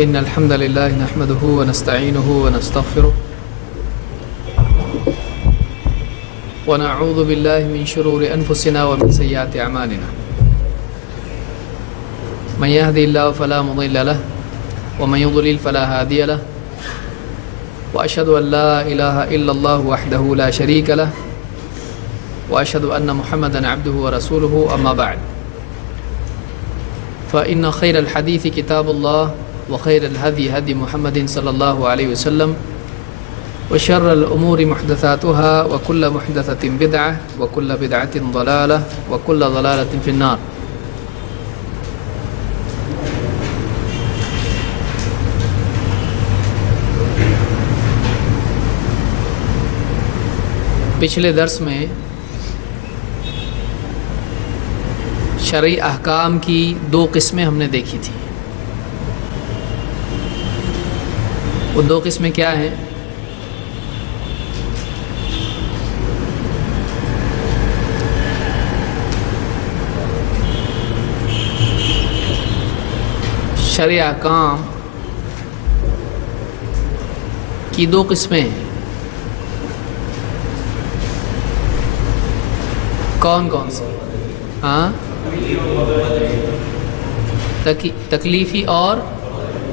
إن الحمد لله نحمده ونستعينه ونستغفره ونعوذ بالله من شرور أنفسنا ومن سيئات أعمالنا من يهدي الله فلا مضل له ومن يضلل فلا هادي له وأشهد أن لا إله إلا الله وحده لا شريك له وأشهد أن محمدا عبده ورسوله أما بعد فإن خير الحديث كتاب الله وخير الهدي هدي محمد صلى الله عليه وسلم وشر الأمور محدثاتها وكل محدثة بدعة وكل بدعة ضلالة وكل ضلالة في النار. پچھلے درس میں شرعی احکام کی دو قسمیں ہم نے دیکھی تھی. وہ دو قسمیں کیا ہیں؟ شرعی احکام کی دو قسمیں ہیں. کون کون سی؟ تکلیفی اور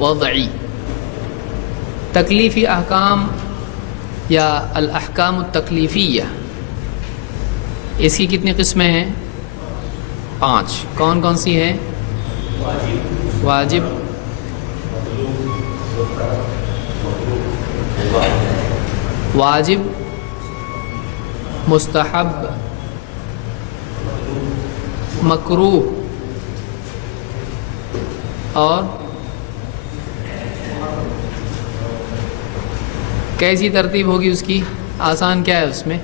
وضعی. تکلیفی احکام یا الاحکام التکلیفیہ، اس کی کتنی قسمیں ہیں؟ 5. کون کون سی ہیں؟ واجب، واجب، مستحب، مکروہ اور کیسی ترتیب ہوگی اس کی؟ آسان کیا ہے اس میں؟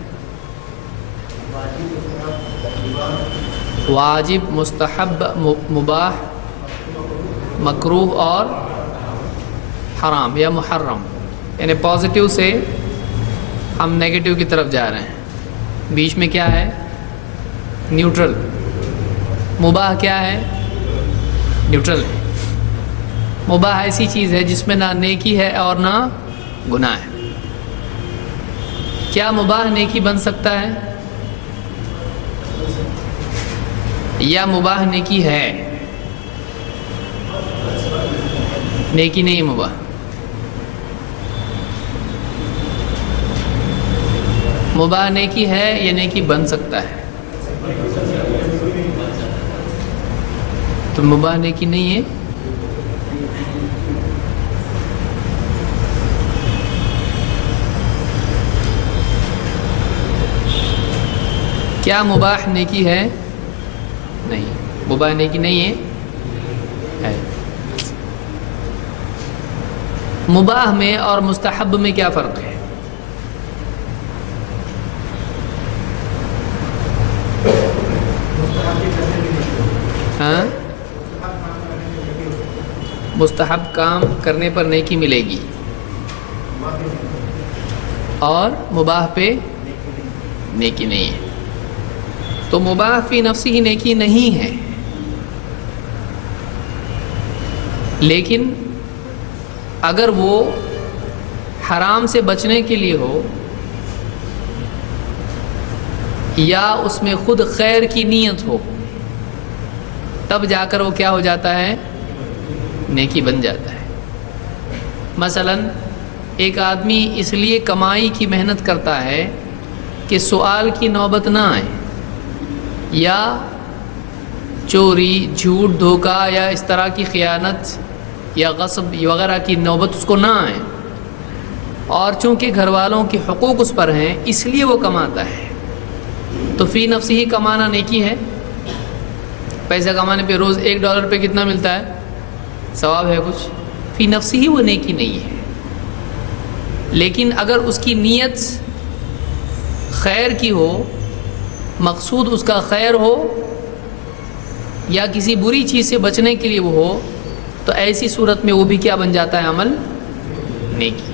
واجب، مستحب، مباح، مکروہ اور حرام یا محرم. یعنی پازیٹیو سے ہم نیگیٹو کی طرف جا رہے ہیں. بیچ میں کیا ہے؟ نیوٹرل. مباح کیا ہے؟ نیوٹرل ہے. مباح ایسی چیز ہے جس میں نہ نیکی ہے اور نہ گناہ ہے. کیا مباح نیکی بن سکتا ہے؟ یا مباح نیکی ہے؟ نیکی نہیں مباح. مباح نیکی ہے یا نیکی بن سکتا ہے؟ تو مباح نیکی نہیں ہے. کیا مباح نیکی ہے؟ نہیں، مباح نیکی نہیں ہے. مباح میں اور مستحب میں کیا فرق ہے؟ ہاں، مستحب کام کرنے پر نیکی ملے گی اور مباح پہ نیکی نہیں ہے. تو مباح فی نفسی ہی نیکی نہیں ہے، لیکن اگر وہ حرام سے بچنے کے لیے ہو یا اس میں خود خیر کی نیت ہو تب جا کر وہ کیا ہو جاتا ہے؟ نیکی بن جاتا ہے. مثلا ایک آدمی اس لیے کمائی کی محنت کرتا ہے کہ سوال کی نوبت نہ آئے، یا چوری، جھوٹ، دھوکہ یا اس طرح کی خیانت یا غصب وغیرہ کی نوبت اس کو نہ آئے، اور چونکہ گھر والوں کے حقوق اس پر ہیں اس لیے وہ کماتا ہے. تو فی نفسی ہی کمانا نیکی ہے. پیسہ کمانے پہ روز $1 پہ کتنا ملتا ہے؟ ثواب ہے کچھ. فی نفسی ہی وہ نیکی نہیں ہے. لیکن اگر اس کی نیت خیر کی ہو، مقصود اس کا خیر ہو یا کسی بری چیز سے بچنے کے لیے وہ ہو، تو ایسی صورت میں وہ بھی کیا بن جاتا ہے؟ عمل نیکی.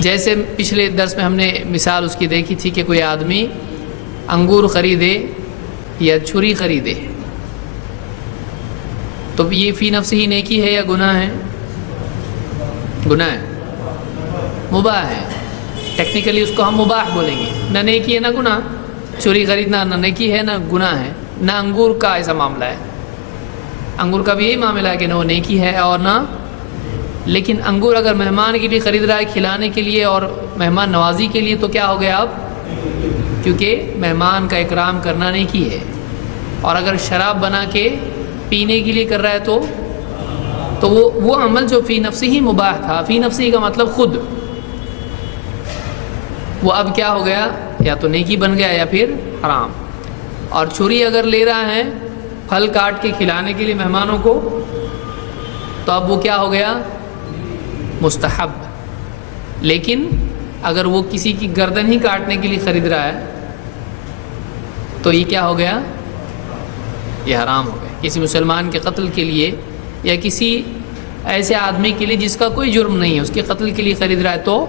جیسے پچھلے درس میں ہم نے مثال اس کی دیکھی تھی کہ کوئی آدمی انگور خریدے یا چھری خریدے تو یہ فی نفسی ہی نیکی ہے یا گناہ ہے؟ گناہ ہے، مباح ہے. ٹیکنیکلی اس کو ہم مباح بولیں گے. نہ نیکی ہے نہ گناہ. چوری خریدنا نہ نیکی ہے نہ گناہ ہے. نہ انگور کا ایسا معاملہ ہے. انگور کا بھی یہی معاملہ ہے کہ نہ وہ نیکی ہے اور نہ. لیکن انگور اگر مہمان کے لیے خرید رہا ہے کھلانے کے لیے اور مہمان نوازی کے لیے تو کیا ہو گیا اب؟ کیونکہ مہمان کا اکرام کرنا نیکی ہے. اور اگر شراب بنا کے پینے کے لیے کر رہا ہے تو وہ عمل جو فی نفسی ہی مباح تھا، فی نفسی کا مطلب خود، وہ اب کیا ہو گیا؟ یا تو نیکی بن گیا یا پھر حرام. اور چھری اگر لے رہا ہے پھل کاٹ کے کھلانے کے لیے مہمانوں کو تو اب وہ کیا ہو گیا؟ مستحب. لیکن اگر وہ کسی کی گردن ہی کاٹنے کے لیے خرید رہا ہے تو یہ کیا ہو گیا؟ یہ حرام ہو گیا. کسی مسلمان کے قتل کے لیے یا کسی ایسے آدمی کے لیے جس کا کوئی جرم نہیں ہے اس کے قتل کے لیے خرید رہا ہے تو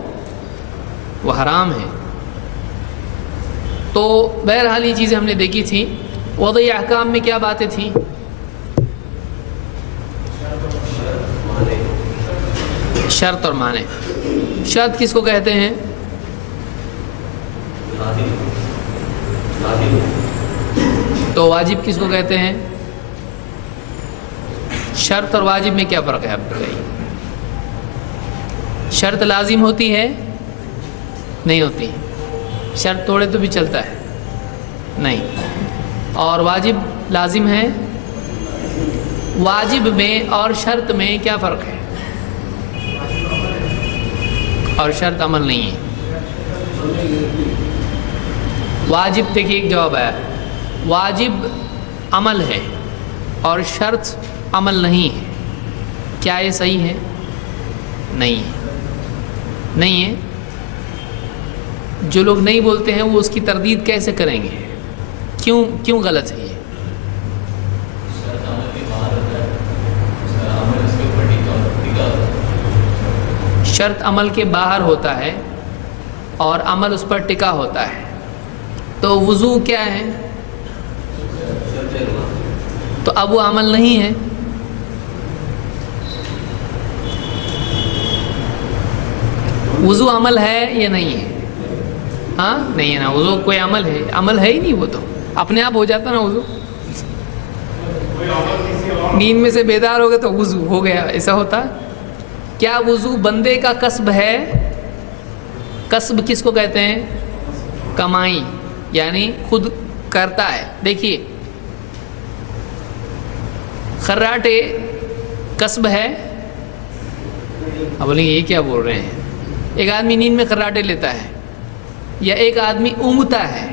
وہ حرام ہے. تو بہرحال یہ چیزیں ہم نے دیکھی تھیں. وضعی احکام میں کیا باتیں تھیں؟ شرط اور معنی. شرط کس کو کہتے ہیں؟ تو واجب کس کو کہتے ہیں؟ شرط اور واجب میں کیا فرق ہے آپ بتائیے؟ شرط لازم ہوتی ہے؟ نہیں ہوتی. شرط توڑے تو بھی چلتا ہے؟ نہیں. اور واجب لازم ہے؟ واجب میں اور شرط میں کیا فرق ہے؟ اور شرط عمل نہیں ہے. واجب دیکھیے ایک جواب ہے، واجب عمل ہے اور شرط عمل نہیں ہے. کیا یہ صحیح ہے؟ نہیں ہے. نہیں ہے. جو لوگ نہیں بولتے ہیں وہ اس کی تردید کیسے کریں گے؟ کیوں غلط ہے یہ؟ شرط عمل کے باہر ہوتا ہے اور عمل اس پر ٹکا ہوتا ہے. تو وضو کیا ہے؟ تو اب وہ عمل نہیں ہے. وضو عمل ہے یا نہیں ہے؟ ہاں نہیں ہے نا. وضو کوئی عمل ہے؟ عمل ہے ہی نہیں. وہ تو اپنے آپ ہو جاتا نا وضو. نیند میں سے بیدار ہو گئے تو وضو ہو گیا، ایسا ہوتا. کیا وضو بندے کا کسب ہے؟ کسب کس کو کہتے ہیں؟ کمائی، یعنی خود کرتا ہے. دیکھیے خراٹے کسب ہے؟ اب بولیں یہ کیا بول رہے ہیں؟ ایک آدمی نیند میں خراٹے لیتا ہے یا ایک آدمی اونگتا ہے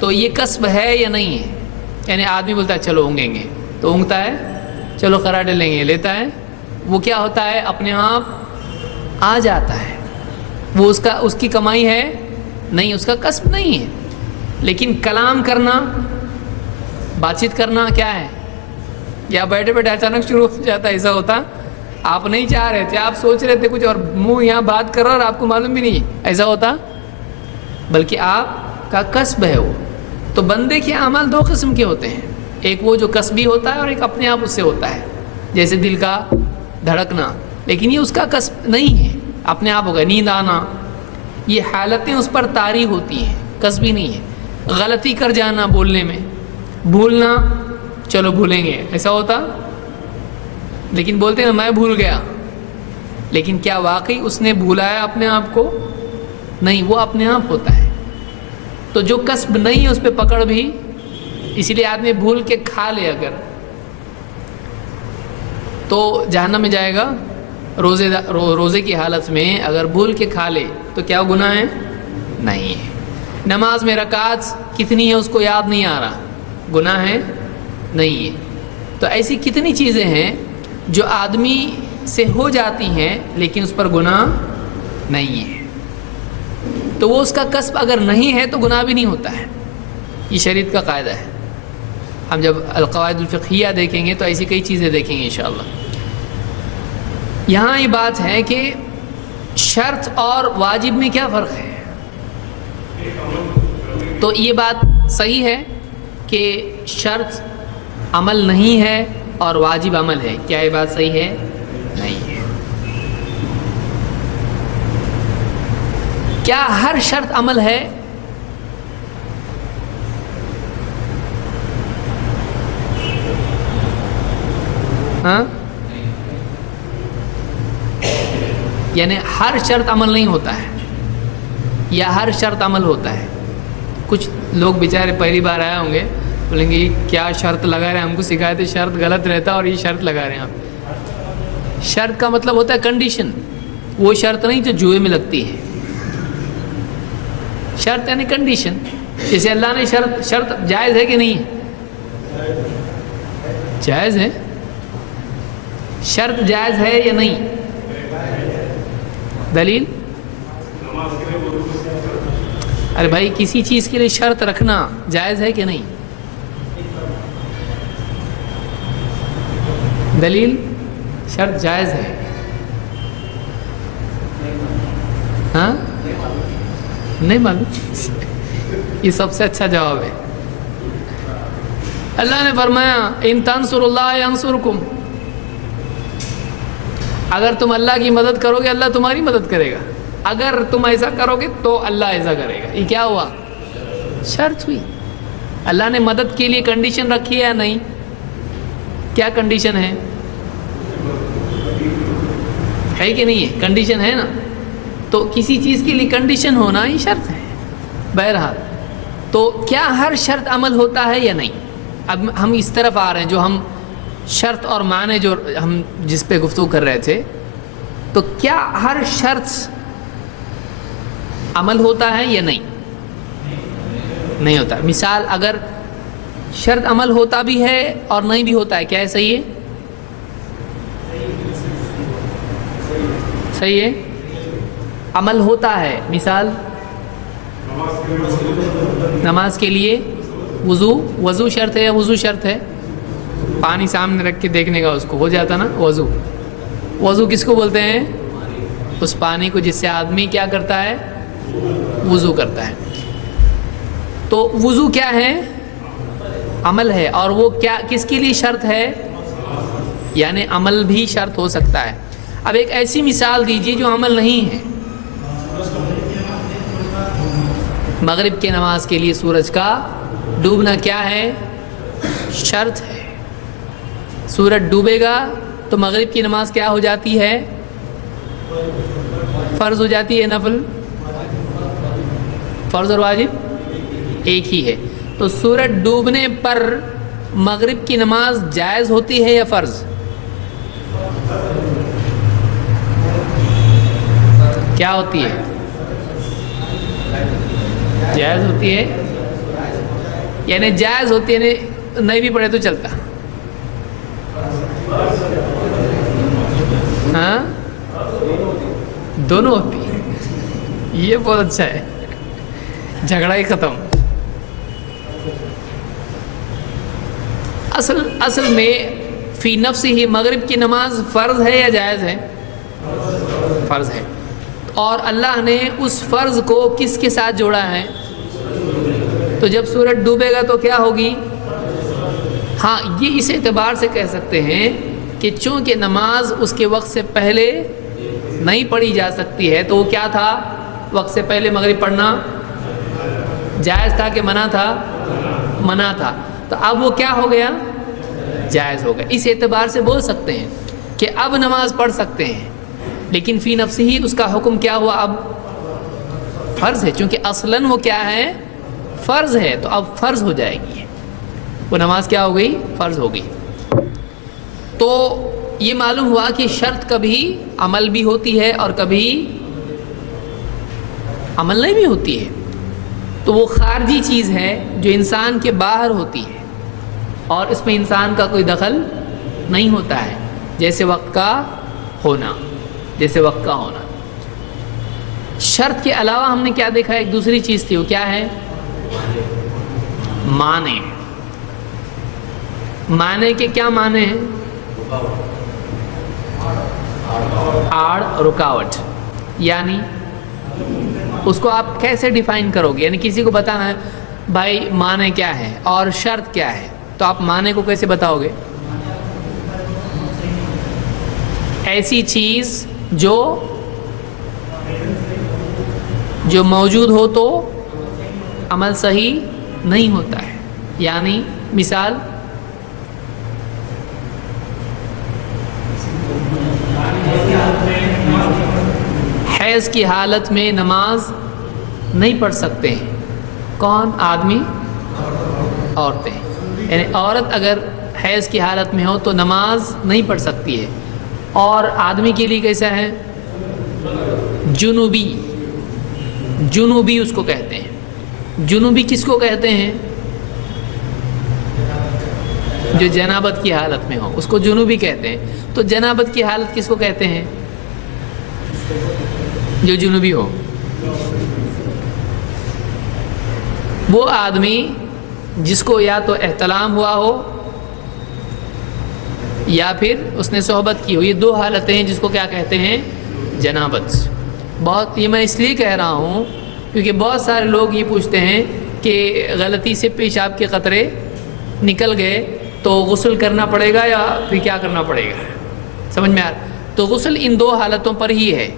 تو یہ کسب ہے یا نہیں ہے؟ یعنی آدمی بولتا ہے چلو اونگیں گے تو اونگتا ہے، چلو خراٹے لیں گے لیتا ہے. وہ کیا ہوتا ہے؟ اپنے آپ آ جاتا ہے. وہ اس کی کمائی ہے نہیں، اس کا کسب نہیں ہے. لیکن کلام کرنا، بات چیت کرنا کیا ہے؟ یا بیٹھے بیٹھے اچانک شروع ہو جاتا ہے. ایسا ہوتا آپ نہیں چاہ رہے تھے، آپ سوچ رہے تھے کچھ اور منہ یہاں بات کر رہا اور آپ کو معلوم بھی نہیں ایسا ہوتا، بلکہ آپ کا کسب ہے وہ. تو بندے کے اعمال دو قسم کے ہوتے ہیں، ایک وہ جو کسبی ہوتا ہے اور ایک اپنے آپ اس سے ہوتا ہے، جیسے دل کا دھڑکنا. لیکن یہ اس کا کسب نہیں ہے، اپنے آپ ہوگا. نیند آنا، یہ حالتیں اس پر طاری ہوتی ہیں، کسبی نہیں ہے. غلطی کر جانا بولنے میں، بھولنا، چلو بھولیں گے ایسا ہوتا. لیکن بولتے ہیں میں بھول گیا، لیکن کیا واقعی اس نے بھولایا اپنے آپ کو؟ نہیں، وہ اپنے آپ ہوتا ہے. تو جو کسب نہیں ہے اس پہ پکڑ بھی، اسی لیے آدمی بھول کے کھا لے اگر تو جہنم میں جائے گا. روزے کی حالت میں اگر بھول کے کھا لے تو کیا گناہ ہے؟ نہیں ہے. نماز میں رکعت کتنی ہے اس کو یاد نہیں آ رہا، گناہ ہے؟ نہیں ہے. تو ایسی کتنی چیزیں ہیں جو آدمی سے ہو جاتی ہیں لیکن اس پر گناہ نہیں ہے. تو وہ اس کا کسب اگر نہیں ہے تو گناہ بھی نہیں ہوتا ہے. یہ شریعت کا قاعدہ ہے. ہم جب القواعد الفقہیہ دیکھیں گے تو ایسی کئی چیزیں دیکھیں گے انشاءاللہ. یہاں یہ بات ہے کہ شرط اور واجب میں کیا فرق ہے. تو یہ بات صحیح ہے کہ شرط عمل نہیں ہے اور واجب عمل ہے. کیا یہ بات صحیح ہے؟ نہیں ہے. کیا ہر شرط عمل ہے؟ ہاں، یعنی ہر شرط عمل نہیں ہوتا ہے یا ہر شرط عمل ہوتا ہے؟ کچھ لوگ بیچارے پہلی بار آئے ہوں گے، بولیں گے کیا شرط لگا رہے ہیں، ہم کو سکھائے تھے شرط غلط رہتا اور یہ شرط لگا رہے ہیں آپ. شرط کا مطلب ہوتا ہے کنڈیشن. وہ شرط نہیں جو جوئے میں لگتی ہے. شرط یعنی کنڈیشن. جیسے اللہ نے شرط جائز ہے کہ نہیں ہے؟ جائز ہے. شرط جائز ہے یا نہیں؟ دلیل؟ ارے بھائی کسی چیز کے لیے شرط رکھنا جائز ہے کہ نہیں؟ دلیل؟ شرط جائز ہے. ہاں، نہیں معلوم. یہ سب سے اچھا جواب ہے. اللہ نے فرمایا ان تنصروا اللہ ینصرکم. اگر تم اللہ کی مدد کرو گے اللہ تمہاری مدد کرے گا. اگر تم ایسا کرو گے تو اللہ ایسا کرے گا. یہ کیا ہوا؟ شرط ہوئی. اللہ نے مدد کے لیے کنڈیشن رکھی ہے یا نہیں؟ کیا کنڈیشن ہے کہ نہیں ہے؟ کنڈیشن ہے نا. تو کسی چیز کے لیے کنڈیشن ہونا ہی شرط ہے. بہرحال تو کیا ہر شرط عمل ہوتا ہے یا نہیں؟ اب ہم اس طرف آ رہے ہیں جو ہم شرط اور معنی جو ہم جس پہ گفتگو کر رہے تھے. تو کیا ہر شرط عمل ہوتا ہے یا نہیں؟ نہیں ہوتا. مثال اگر شرط عمل ہوتا بھی ہے اور نہیں بھی ہوتا ہے، کیا ہے؟ صحیح ہے؟ صحیح ہے. عمل ہوتا ہے. مثال نماز کے لیے وضو شرط ہے یا وضو شرط ہے؟ پانی سامنے رکھ کے دیکھنے کا اس کو ہو جاتا نا وضو. وضو کس کو بولتے ہیں؟ اس پانی کو جس سے آدمی کیا کرتا ہے؟ وضو کرتا ہے. تو وضو کیا ہے؟ عمل ہے. اور وہ کیا کس کے لیے شرط ہے؟ یعنی عمل بھی شرط ہو سکتا ہے. اب ایک ایسی مثال دیجیے جو عمل نہیں ہے. مغرب کی نماز کے لیے سورج کا ڈوبنا کیا ہے؟ شرط ہے. سورج ڈوبے گا تو مغرب کی نماز کیا ہو جاتی ہے؟ فرض ہو جاتی ہے. نفل؟ فرض اور واجب ایک ہی ہے. تو سورج ڈوبنے پر مغرب کی نماز جائز ہوتی ہے یا فرض؟ کیا ہوتی ہے؟ جائز ہوتی ہے. یعنی جائز ہوتی ہے، نہیں بھی پڑھے تو چلتا. ہاں، دونوں ہوتی ہے. یہ بہت اچھا ہے. جھگڑا ہی ختم. اصل میں فی نفس ہی مغرب کی نماز فرض ہے یا جائز ہے؟ فرض ہے. اور اللہ نے اس فرض کو کس کے ساتھ جوڑا ہے؟ تو جب سورج ڈوبے گا تو کیا ہوگی؟ ہاں، یہ اس اعتبار سے کہہ سکتے ہیں کہ چونکہ نماز اس کے وقت سے پہلے نہیں پڑھی جا سکتی ہے تو وہ کیا تھا؟ وقت سے پہلے مغرب پڑھنا جائز تھا کہ منع تھا؟ منع تھا. تو اب وہ کیا ہو گیا؟ جائز ہو گیا. اس اعتبار سے بول سکتے ہیں کہ اب نماز پڑھ سکتے ہیں، لیکن فی نفس ہی اس کا حکم کیا ہوا؟ اب فرض ہے. چونکہ اصلاً وہ کیا ہے؟ فرض ہے. تو اب فرض ہو جائے گی. وہ نماز کیا ہو گئی؟ فرض ہو گئی. تو یہ معلوم ہوا کہ شرط کبھی عمل بھی ہوتی ہے اور کبھی عمل نہیں بھی ہوتی ہے. تو وہ خارجی چیز ہے جو انسان کے باہر ہوتی ہے اور اس میں انسان کا کوئی دخل نہیں ہوتا ہے. جیسے وقت کا ہونا. شرط کے علاوہ ہم نے کیا دیکھا؟ ایک دوسری چیز تھی. وہ کیا ہے؟ معنی. معنی کے کیا معنی ہیں؟ آڑ، رکاوٹ. یعنی اس کو آپ کیسے ڈیفائن کرو گے؟ یعنی کسی کو بتانا ہے بھائی معنی کیا ہے اور شرط کیا ہے، تو آپ معنی کو کیسے بتاؤ گے؟ ایسی چیز جو موجود ہو تو عمل صحیح نہیں ہوتا ہے. یعنی مثال، حیض کی حالت میں نماز نہیں پڑھ سکتے ہیں. کون؟ آدمی، عورتیں. یعنی عورت اگر حیض کی حالت میں ہو تو نماز نہیں پڑھ سکتی ہے. اور آدمی کے لیے کیسا ہے؟ جنوبی. جنوبی اس کو کہتے ہیں. جنوبی کس کو کہتے ہیں؟ جو جنابت کی حالت میں ہو اس کو جنوبی کہتے ہیں. تو جنابت کی حالت کس کو کہتے ہیں؟ جو جنوبی ہو. وہ آدمی جس کو یا تو احتلام ہوا ہو یا پھر اس نے صحبت کی ہو. یہ دو حالتیں ہیں جس کو کیا کہتے ہیں؟ جنابت. بہت یہ میں اس لیے کہہ رہا ہوں کیونکہ بہت سارے لوگ یہ پوچھتے ہیں کہ غلطی سے پیشاب کے قطرے نکل گئے تو غسل کرنا پڑے گا یا پھر کیا کرنا پڑے گا؟ سمجھ میں آ رہا؟ تو غسل ان دو حالتوں پر ہی ہے.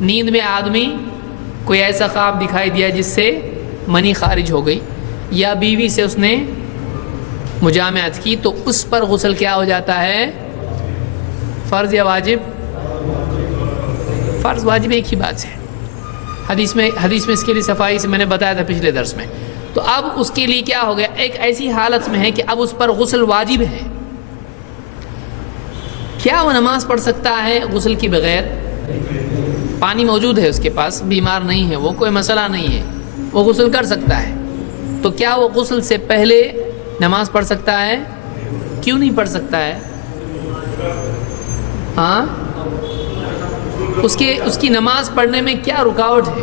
نیند میں آدمی کوئی ایسا خواب دکھائی دیا جس سے منی خارج ہو گئی، یا بیوی سے اس نے مجامعت کی، تو اس پر غسل کیا ہو جاتا ہے؟ فرض یا واجب؟ فرض واجب ایک ہی بات ہے. حدیث میں اس کے لیے صفائی سے میں نے بتایا تھا پچھلے درس میں. تو اب اس کے لیے کیا ہو گیا؟ ایک ایسی حالت میں ہے کہ اب اس پر غسل واجب ہے. کیا وہ نماز پڑھ سکتا ہے غسل کی بغیر؟ پانی موجود ہے اس کے پاس، بیمار نہیں ہے وہ، کوئی مسئلہ نہیں ہے، وہ غسل کر سکتا ہے. تو کیا وہ غسل سے پہلے نماز پڑھ سکتا ہے؟ کیوں نہیں پڑھ سکتا ہے؟ ہاں، اس کی نماز پڑھنے میں کیا رکاوٹ ہے؟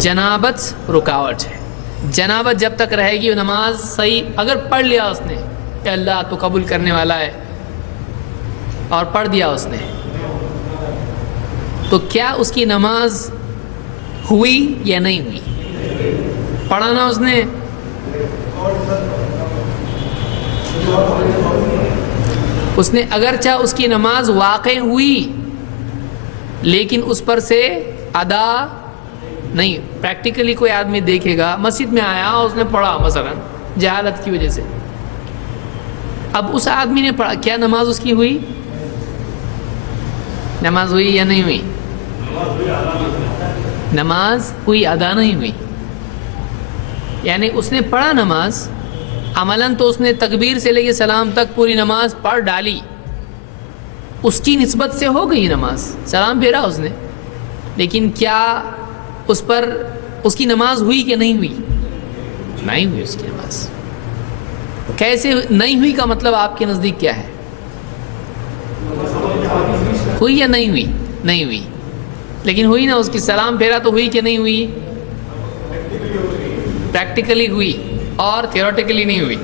جنابت رکاوٹ ہے. جنابت جب تک رہے گی وہ نماز صحیح. اگر پڑھ لیا اس نے کہ اللہ تو قبول کرنے والا ہے اور پڑھ دیا اس نے، تو کیا اس کی نماز ہوئی یا نہیں ہوئی؟ پڑھا نا اس نے. اس نے اگرچہ اس کی نماز واقع ہوئی لیکن اس پر سے ادا نہیں. پریکٹیکلی کوئی آدمی دیکھے گا، مسجد میں آیا اور اس نے پڑھا مثلا جہالت کی وجہ سے، اب اس آدمی نے پڑھا، کیا نماز اس کی ہوئی؟ نماز ہوئی یا نہیں ہوئی؟ نماز ہوئی، ادا نہیں ہوئی. یعنی اس نے پڑھا نماز، عملاً تو اس نے تکبیر سے لے کے سلام تک پوری نماز پڑھ ڈالی، اس کی نسبت سے ہو گئی نماز، سلام پھیرا اس نے، لیکن کیا اس پر اس کی نماز ہوئی کہ نہیں ہوئی؟ نہیں ہوئی اس کی نماز. کیسے نہیں ہوئی کا مطلب آپ کے نزدیک کیا ہے؟ ہوئی یا نہیں ہوئی؟ نہیں ہوئی. لیکن ہوئی نا، اس کی سلام پھیرا تو ہوئی کہ نہیں ہوئی؟ پریکٹیکلی ہوئی اور تھیوریٹیکلی نہیں ہوئی.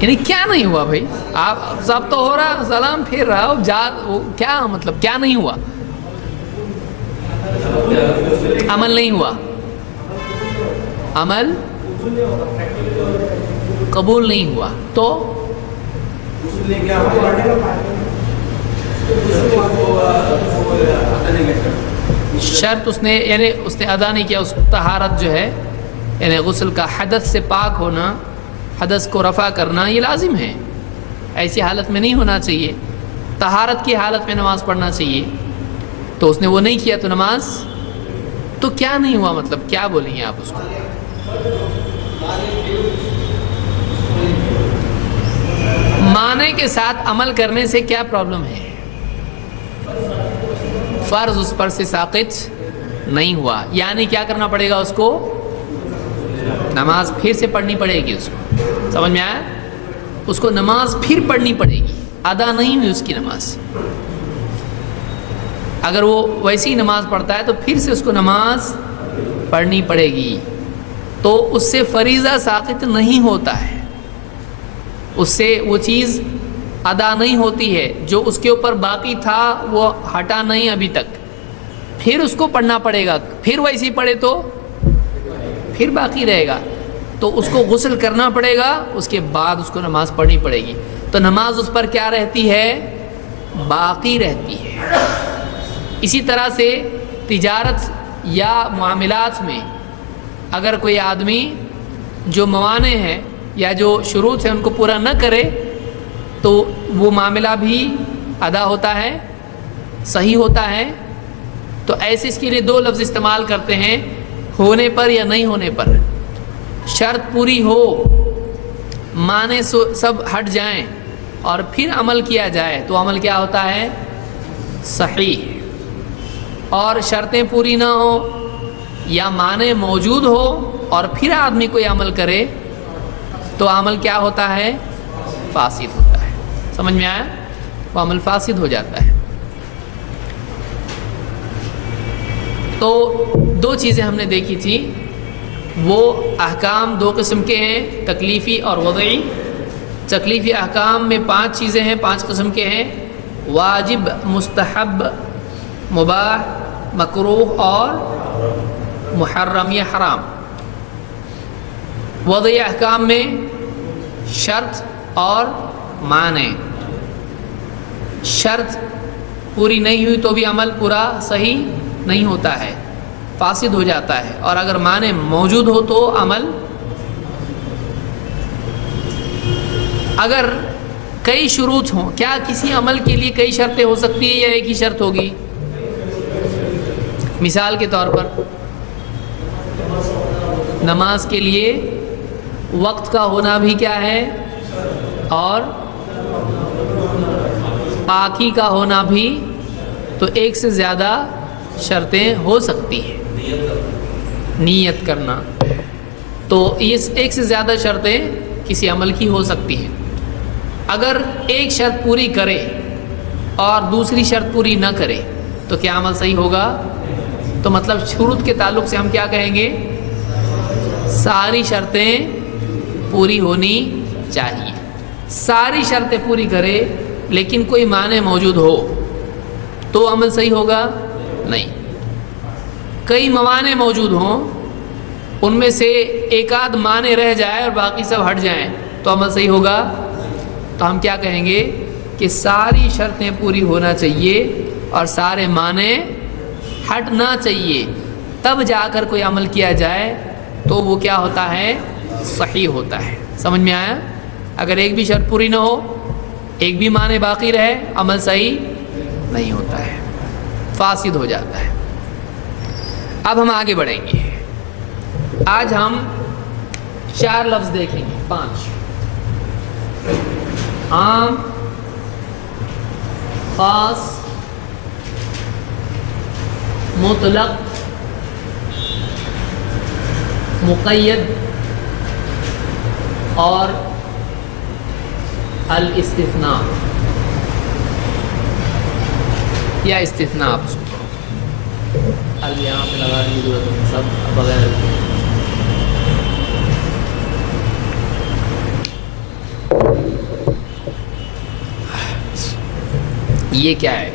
یعنی کیا نہیں ہوا بھائی؟ آپ سب تو ہو رہا، سلام پھیر رہا ہو، کیا مطلب کیا نہیں ہوا؟ عمل نہیں ہوا، عمل قبول نہیں ہوا. تو شرط اس نے ادا نہیں کیا. اس طہارت جو ہے یعنی غسل کا حدث سے پاک ہونا، حدث کو رفع کرنا، یہ لازم ہے. ایسی حالت میں نہیں ہونا چاہیے، طہارت کی حالت میں نماز پڑھنا چاہیے. تو اس نے وہ نہیں کیا تو نماز تو کیا نہیں ہوا؟ مطلب کیا بولیں گے آپ اس کو؟ معنی کے ساتھ عمل کرنے سے کیا پرابلم ہے؟ فرض اس پر سے ساقط نہیں ہوا. یعنی کیا کرنا پڑے گا اس کو؟ نماز پھر سے پڑھنی پڑے گی. اس کو سمجھ میں آیا؟ اس کو نماز پھر پڑھنی پڑے گی، ادا نہیں ہوئی اس کی نماز. اگر وہ ویسی نماز پڑھتا ہے تو پھر سے اس کو نماز پڑھنی پڑے گی. تو اس سے فریضہ ساقط نہیں ہوتا ہے، اس سے وہ چیز ادا نہیں ہوتی ہے. جو اس کے اوپر باقی تھا وہ ہٹا نہیں ابھی تک، پھر اس کو پڑھنا پڑے گا، پھر ویسے ہی پڑھے تو پھر باقی رہے گا، تو اس کو غسل کرنا پڑے گا، اس کے بعد اس کو نماز پڑھنی پڑے گی، تو نماز اس پر کیا رہتی ہے؟ باقی رہتی ہے۔ اسی طرح سے تجارت یا معاملات میں اگر کوئی آدمی جو موانع ہیں یا جو شروط ہیں ان کو پورا نہ کرے تو وہ معاملہ بھی ادا ہوتا ہے، صحیح ہوتا ہے۔ تو ایسے اس کے لیے دو لفظ استعمال کرتے ہیں، ہونے پر یا نہیں ہونے پر۔ شرط پوری ہو، معنی سب ہٹ جائیں اور پھر عمل کیا جائے تو عمل کیا ہوتا ہے؟ صحیح۔ اور شرطیں پوری نہ ہو یا معنی موجود ہو اور پھر آدمی کوئی عمل کرے تو عمل کیا ہوتا ہے؟ فاسد ہوتا ہے۔ سمجھ میں آیا؟ وہ عمل فاسد ہو جاتا ہے۔ تو دو چیزیں ہم نے دیکھی تھی، وہ احکام دو قسم کے ہیں، تکلیفی اور وضعی۔ تکلیفی احکام میں 5 چیزیں ہیں، 5 قسم کے ہیں، واجب، مستحب، مباح، مکروہ اور محرم یا حرام۔ وضعی احکام میں شرط اور معنی۔ شرط پوری نہیں ہوئی تو بھی عمل پورا صحیح نہیں ہوتا ہے، فاسد ہو جاتا ہے، اور اگر معنی موجود ہو تو عمل۔ اگر کئی شروط ہوں، کیا کسی عمل کے لیے کئی شرطیں ہو سکتی ہیں یا ایک ہی شرط ہوگی؟ مثال کے طور پر نماز کے لیے وقت کا ہونا بھی کیا ہے، اور پاکی کا ہونا بھی، تو ایک سے زیادہ شرطیں ہو سکتی ہیں۔ نیت کرنا، تو یہ ایک سے زیادہ شرطیں کسی عمل کی ہو سکتی ہیں۔ اگر ایک شرط پوری کرے اور دوسری شرط پوری نہ کرے تو کیا عمل صحیح ہوگا؟ تو مطلب شروط کے تعلق سے ہم کیا کہیں گے؟ ساری شرطیں پوری ہونی چاہیے۔ ساری شرطیں پوری کرے لیکن کوئی معنی موجود ہو تو عمل صحیح ہوگا؟ نہیں۔ کئی موانع موجود ہوں، ان میں سے ایک آدھ معنی رہ جائے اور باقی سب ہٹ جائیں تو عمل صحیح ہوگا؟ تو ہم کیا کہیں گے کہ ساری شرطیں پوری ہونا چاہیے اور سارے معنی ہٹنا چاہیے، تب جا کر کوئی عمل کیا جائے تو وہ کیا ہوتا ہے؟ صحیح ہوتا ہے۔ سمجھ میں آیا؟ اگر ایک بھی شرط پوری نہ ہو، ایک بھی معنی باقی رہے، عمل صحیح نہیں ہوتا ہے، فاسد ہو جاتا ہے۔ اب ہم آگے بڑھیں گے، آج ہم 4 لفظ دیکھیں گے، 5: عام، خاص، مطلق، مقید اور الاستثناء یا استثناء، آپ اس کو یہاں پہ لگانے کی ضرورت نہیں، سب بغیر یہ کیا ہے؟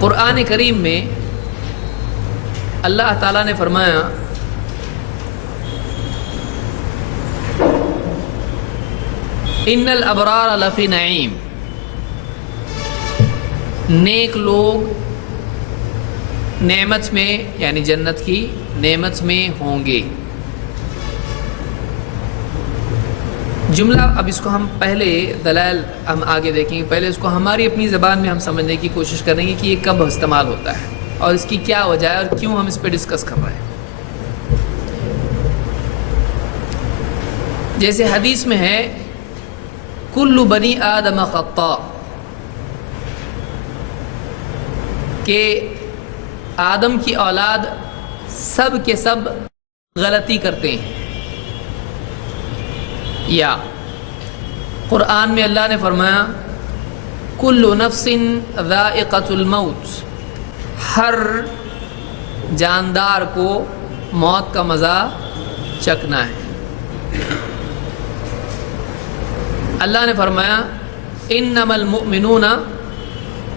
قرآن کریم میں اللہ تعالیٰ نے فرمایا ان الابرار لفی نعیم، نیک لوگ نعمت میں یعنی جنت کی نعمت میں ہوں گے۔ جملہ، اب اس کو ہم پہلے دلائل ہم آگے دیکھیں گے، پہلے اس کو ہماری اپنی زبان میں ہم سمجھنے کی کوشش کریں گے کہ یہ کب استعمال ہوتا ہے اور اس کی کیا وجہ ہے اور کیوں ہم اس پہ ڈسکس کر رہے ہیں۔ جیسے حدیث میں ہے کل بنی آدم خطاء، کہ آدم کی اولاد سب کے سب غلطی کرتے ہیں۔ یا قرآن میں اللہ نے فرمایا کل نفس ذائقۃ الموت، ہر جاندار کو موت کا مزہ چکھنا ہے۔ اللہ نے فرمایا انما المؤمنون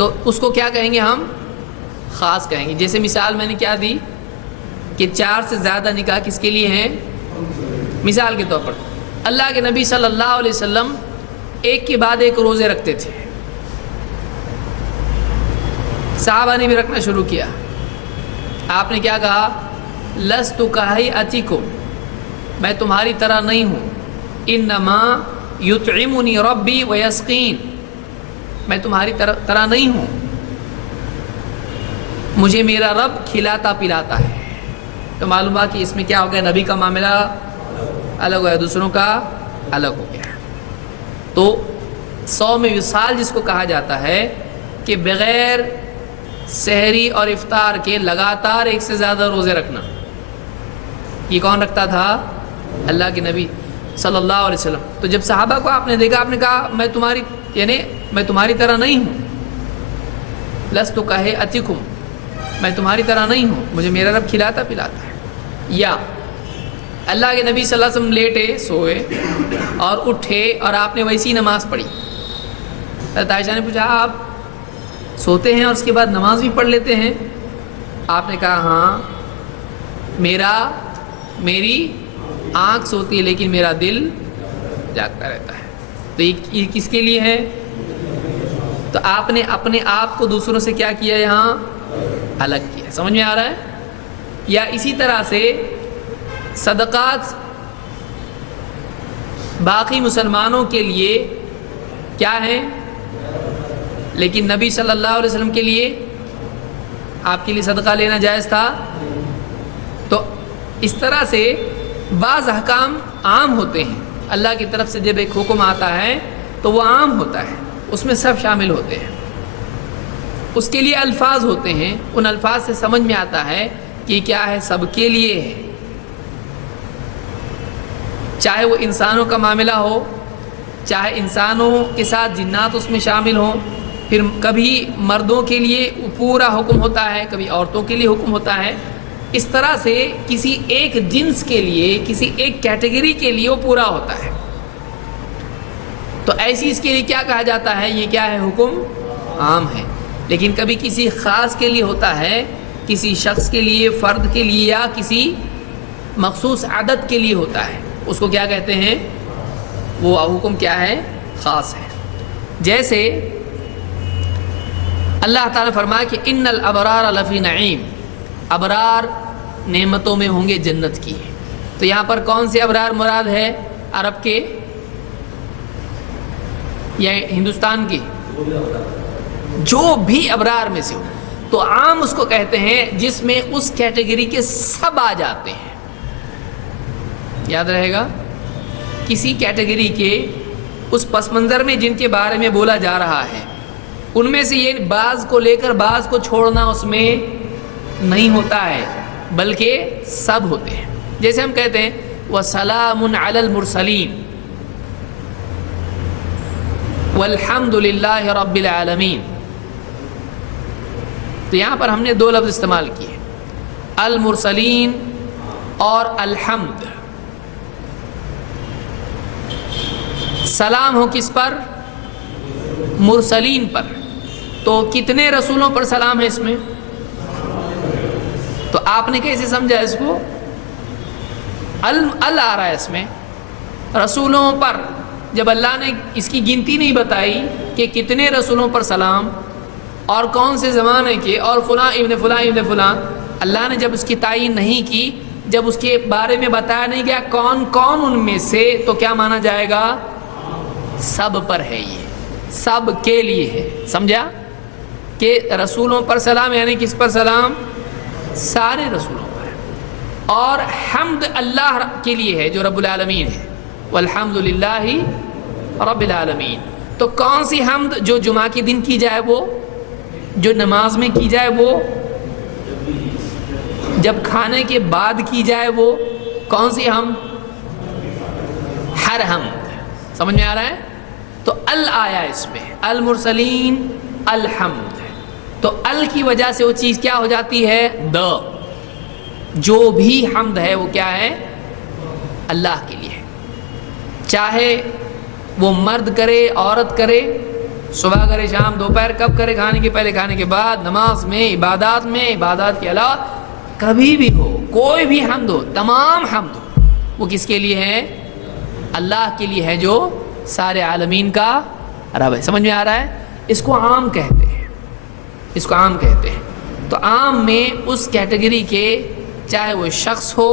تو اس کو کیا کہیں گے ہم؟ خاص کہیں گے. جیسے مثال میں نے کیا دی کہ 4 سے زیادہ نکاح کس کے لیے ہیں؟ مثال کے طور پر اللہ کے نبی صلی اللہ علیہ وسلم ایک کے بعد ایک روزے رکھتے تھے. صحابہ نے بھی رکھنا شروع کیا. آپ نے کیا کہا؟ لست کہیئتکم، میں تمہاری طرح نہیں ہوں. انما یطعمنی ربی ویسقین، میں تمہاری طرح نہیں ہوں، مجھے میرا رب کھلاتا پلاتا ہے. تو معلوم ہوا کہ اس میں کیا ہو گیا؟ نبی کا معاملہ الگ ہو گیا، دوسروں کا الگ ہو گیا. تو 100 میں وصال جس کو کہا جاتا ہے کہ بغیر سحری اور افطار کے لگاتار 1 سے زیادہ روزے رکھنا. یہ کون رکھتا تھا؟ اللہ کے نبی صلی اللہ علیہ وسلم. تو جب صحابہ کو آپ نے دیکھا، آپ نے کہا میں تمہاری طرح نہیں ہوں. لست کہیئتکم، میں تمہاری طرح نہیں ہوں، مجھے میرا رب کھلاتا پلاتا ہے. یا اللہ کے نبی صلی اللہ علیہ وسلم لیٹے سوئے اور اٹھے اور آپ نے ویسی نماز پڑھی. حضرت عائشہ نے پوچھا آپ سوتے ہیں اور اس کے بعد نماز بھی پڑھ لیتے ہیں؟ آپ نے کہا ہاں، میری آنکھ سوتی ہے لیکن میرا دل جاگتا رہتا ہے. تو یہ کس کے لیے ہے؟ تو آپ نے اپنے آپ کو دوسروں سے کیا کیا؟ یہاں الگ کیا. سمجھ میں آ رہا ہے؟ یا اسی طرح سے صدقات باقی مسلمانوں کے لیے کیا ہیں، لیکن نبی صلی اللہ علیہ وسلم کے لیے، آپ کے لیے صدقہ لینا جائز تھا. تو اس طرح سے بعض احکام عام ہوتے ہیں. اللہ کی طرف سے جب ایک حکم آتا ہے تو وہ عام ہوتا ہے، اس میں سب شامل ہوتے ہیں. اس کے لیے الفاظ ہوتے ہیں، ان الفاظ سے سمجھ میں آتا ہے کہ کیا ہے، سب کے لیے ہے. چاہے وہ انسانوں کا معاملہ ہو، چاہے انسانوں کے ساتھ جنات اس میں شامل ہوں. پھر کبھی مردوں کے لیے پورا حکم ہوتا ہے، کبھی عورتوں کے لیے حکم ہوتا ہے. اس طرح سے کسی ایک جنس کے لیے، کسی ایک کیٹیگری کے لیے وہ پورا ہوتا ہے. تو ایسی اس کے لیے کیا کہا جاتا ہے؟ یہ کیا ہے؟ حکم عام ہے. لیکن کبھی کسی خاص کے لیے ہوتا ہے، کسی شخص کے لیے، فرد کے لیے، یا کسی مخصوص عدد کے لیے ہوتا ہے. اس کو کیا کہتے ہیں؟ وہ حکم کیا ہے؟ خاص ہے. جیسے اللہ تعالیٰ نے فرمایا کہ ان الابرار لفی نعیم، ابرار نعمتوں میں ہوں گے جنت کی. تو یہاں پر کون سے ابرار مراد ہے؟ عرب کے یا ہندوستان کے؟ جو بھی ابرار میں سے ہو. تو عام اس کو کہتے ہیں جس میں اس کیٹیگری کے سب آ جاتے ہیں. یاد رہے گا، کسی کیٹیگری کے اس پس منظر میں جن کے بارے میں بولا جا رہا ہے، ان میں سے یہ بعض کو لے کر بعض کو چھوڑنا اس میں نہیں ہوتا ہے، بلکہ سب ہوتے ہیں. جیسے ہم کہتے ہیں وَسَلَامٌ عَلَى الْمُرْسَلِينَ وَالْحَمْدُ لِلَّهِ رَبِّ الْعَالَمِينَ. تو یہاں پر ہم نے 2 لفظ استعمال کیے، المرسلین اور الحمد. سلام ہو کس پر؟ مرسلین پر. تو کتنے رسولوں پر سلام ہے اس میں؟ تو آپ نے کیسے سمجھا اس کو؟ ال آ رہا ہے اس میں، رسولوں پر. جب اللہ نے اس کی گنتی نہیں بتائی کہ کتنے رسولوں پر سلام اور کون سے زمانے کے اور فلاں ابن فلاں ابن فلاں، اللہ نے جب اس کی تعین نہیں کی، جب اس کے بارے میں بتایا نہیں گیا کون کون ان میں سے، تو کیا مانا جائے گا؟ سب پر ہے، یہ سب کے لیے ہے. سمجھا کہ رسولوں پر سلام یعنی کس پر سلام؟ سارے رسولوں پر. اور حمد اللہ کے لیے ہے جو رب العالمین ہے، والحمد للہ رب العالمین. تو کون سی حمد؟ جو جمعہ کے دن کی جائے وہ، جو نماز میں کی جائے وہ، جب کھانے کے بعد کی جائے وہ. کون سی حمد؟ ہر حمد. سمجھ میں آ رہا ہے؟ تو ال آیا اس میں، المرسلین الحمد. تو ال کی وجہ سے وہ چیز کیا ہو جاتی ہے؟ جو بھی حمد ہے وہ کیا ہے؟ اللہ کے لیے. چاہے وہ مرد کرے، عورت کرے، صبح کرے شام دوپہر کب کرے، کھانے کے پہلے کھانے کے بعد، نماز میں، عبادات کے علاوہ کبھی بھی ہو کوئی بھی حمد ہو، تمام حمد وہ کس کے لیے ہے؟ اللہ کے لیے ہے جو سارے عالمین کا رب ہے۔ سمجھ میں آ رہا ہے؟ اس کو عام کہتے ہیں، اس کو عام کہتے ہیں۔ تو عام میں اس کیٹیگری کے چاہے وہ شخص ہو،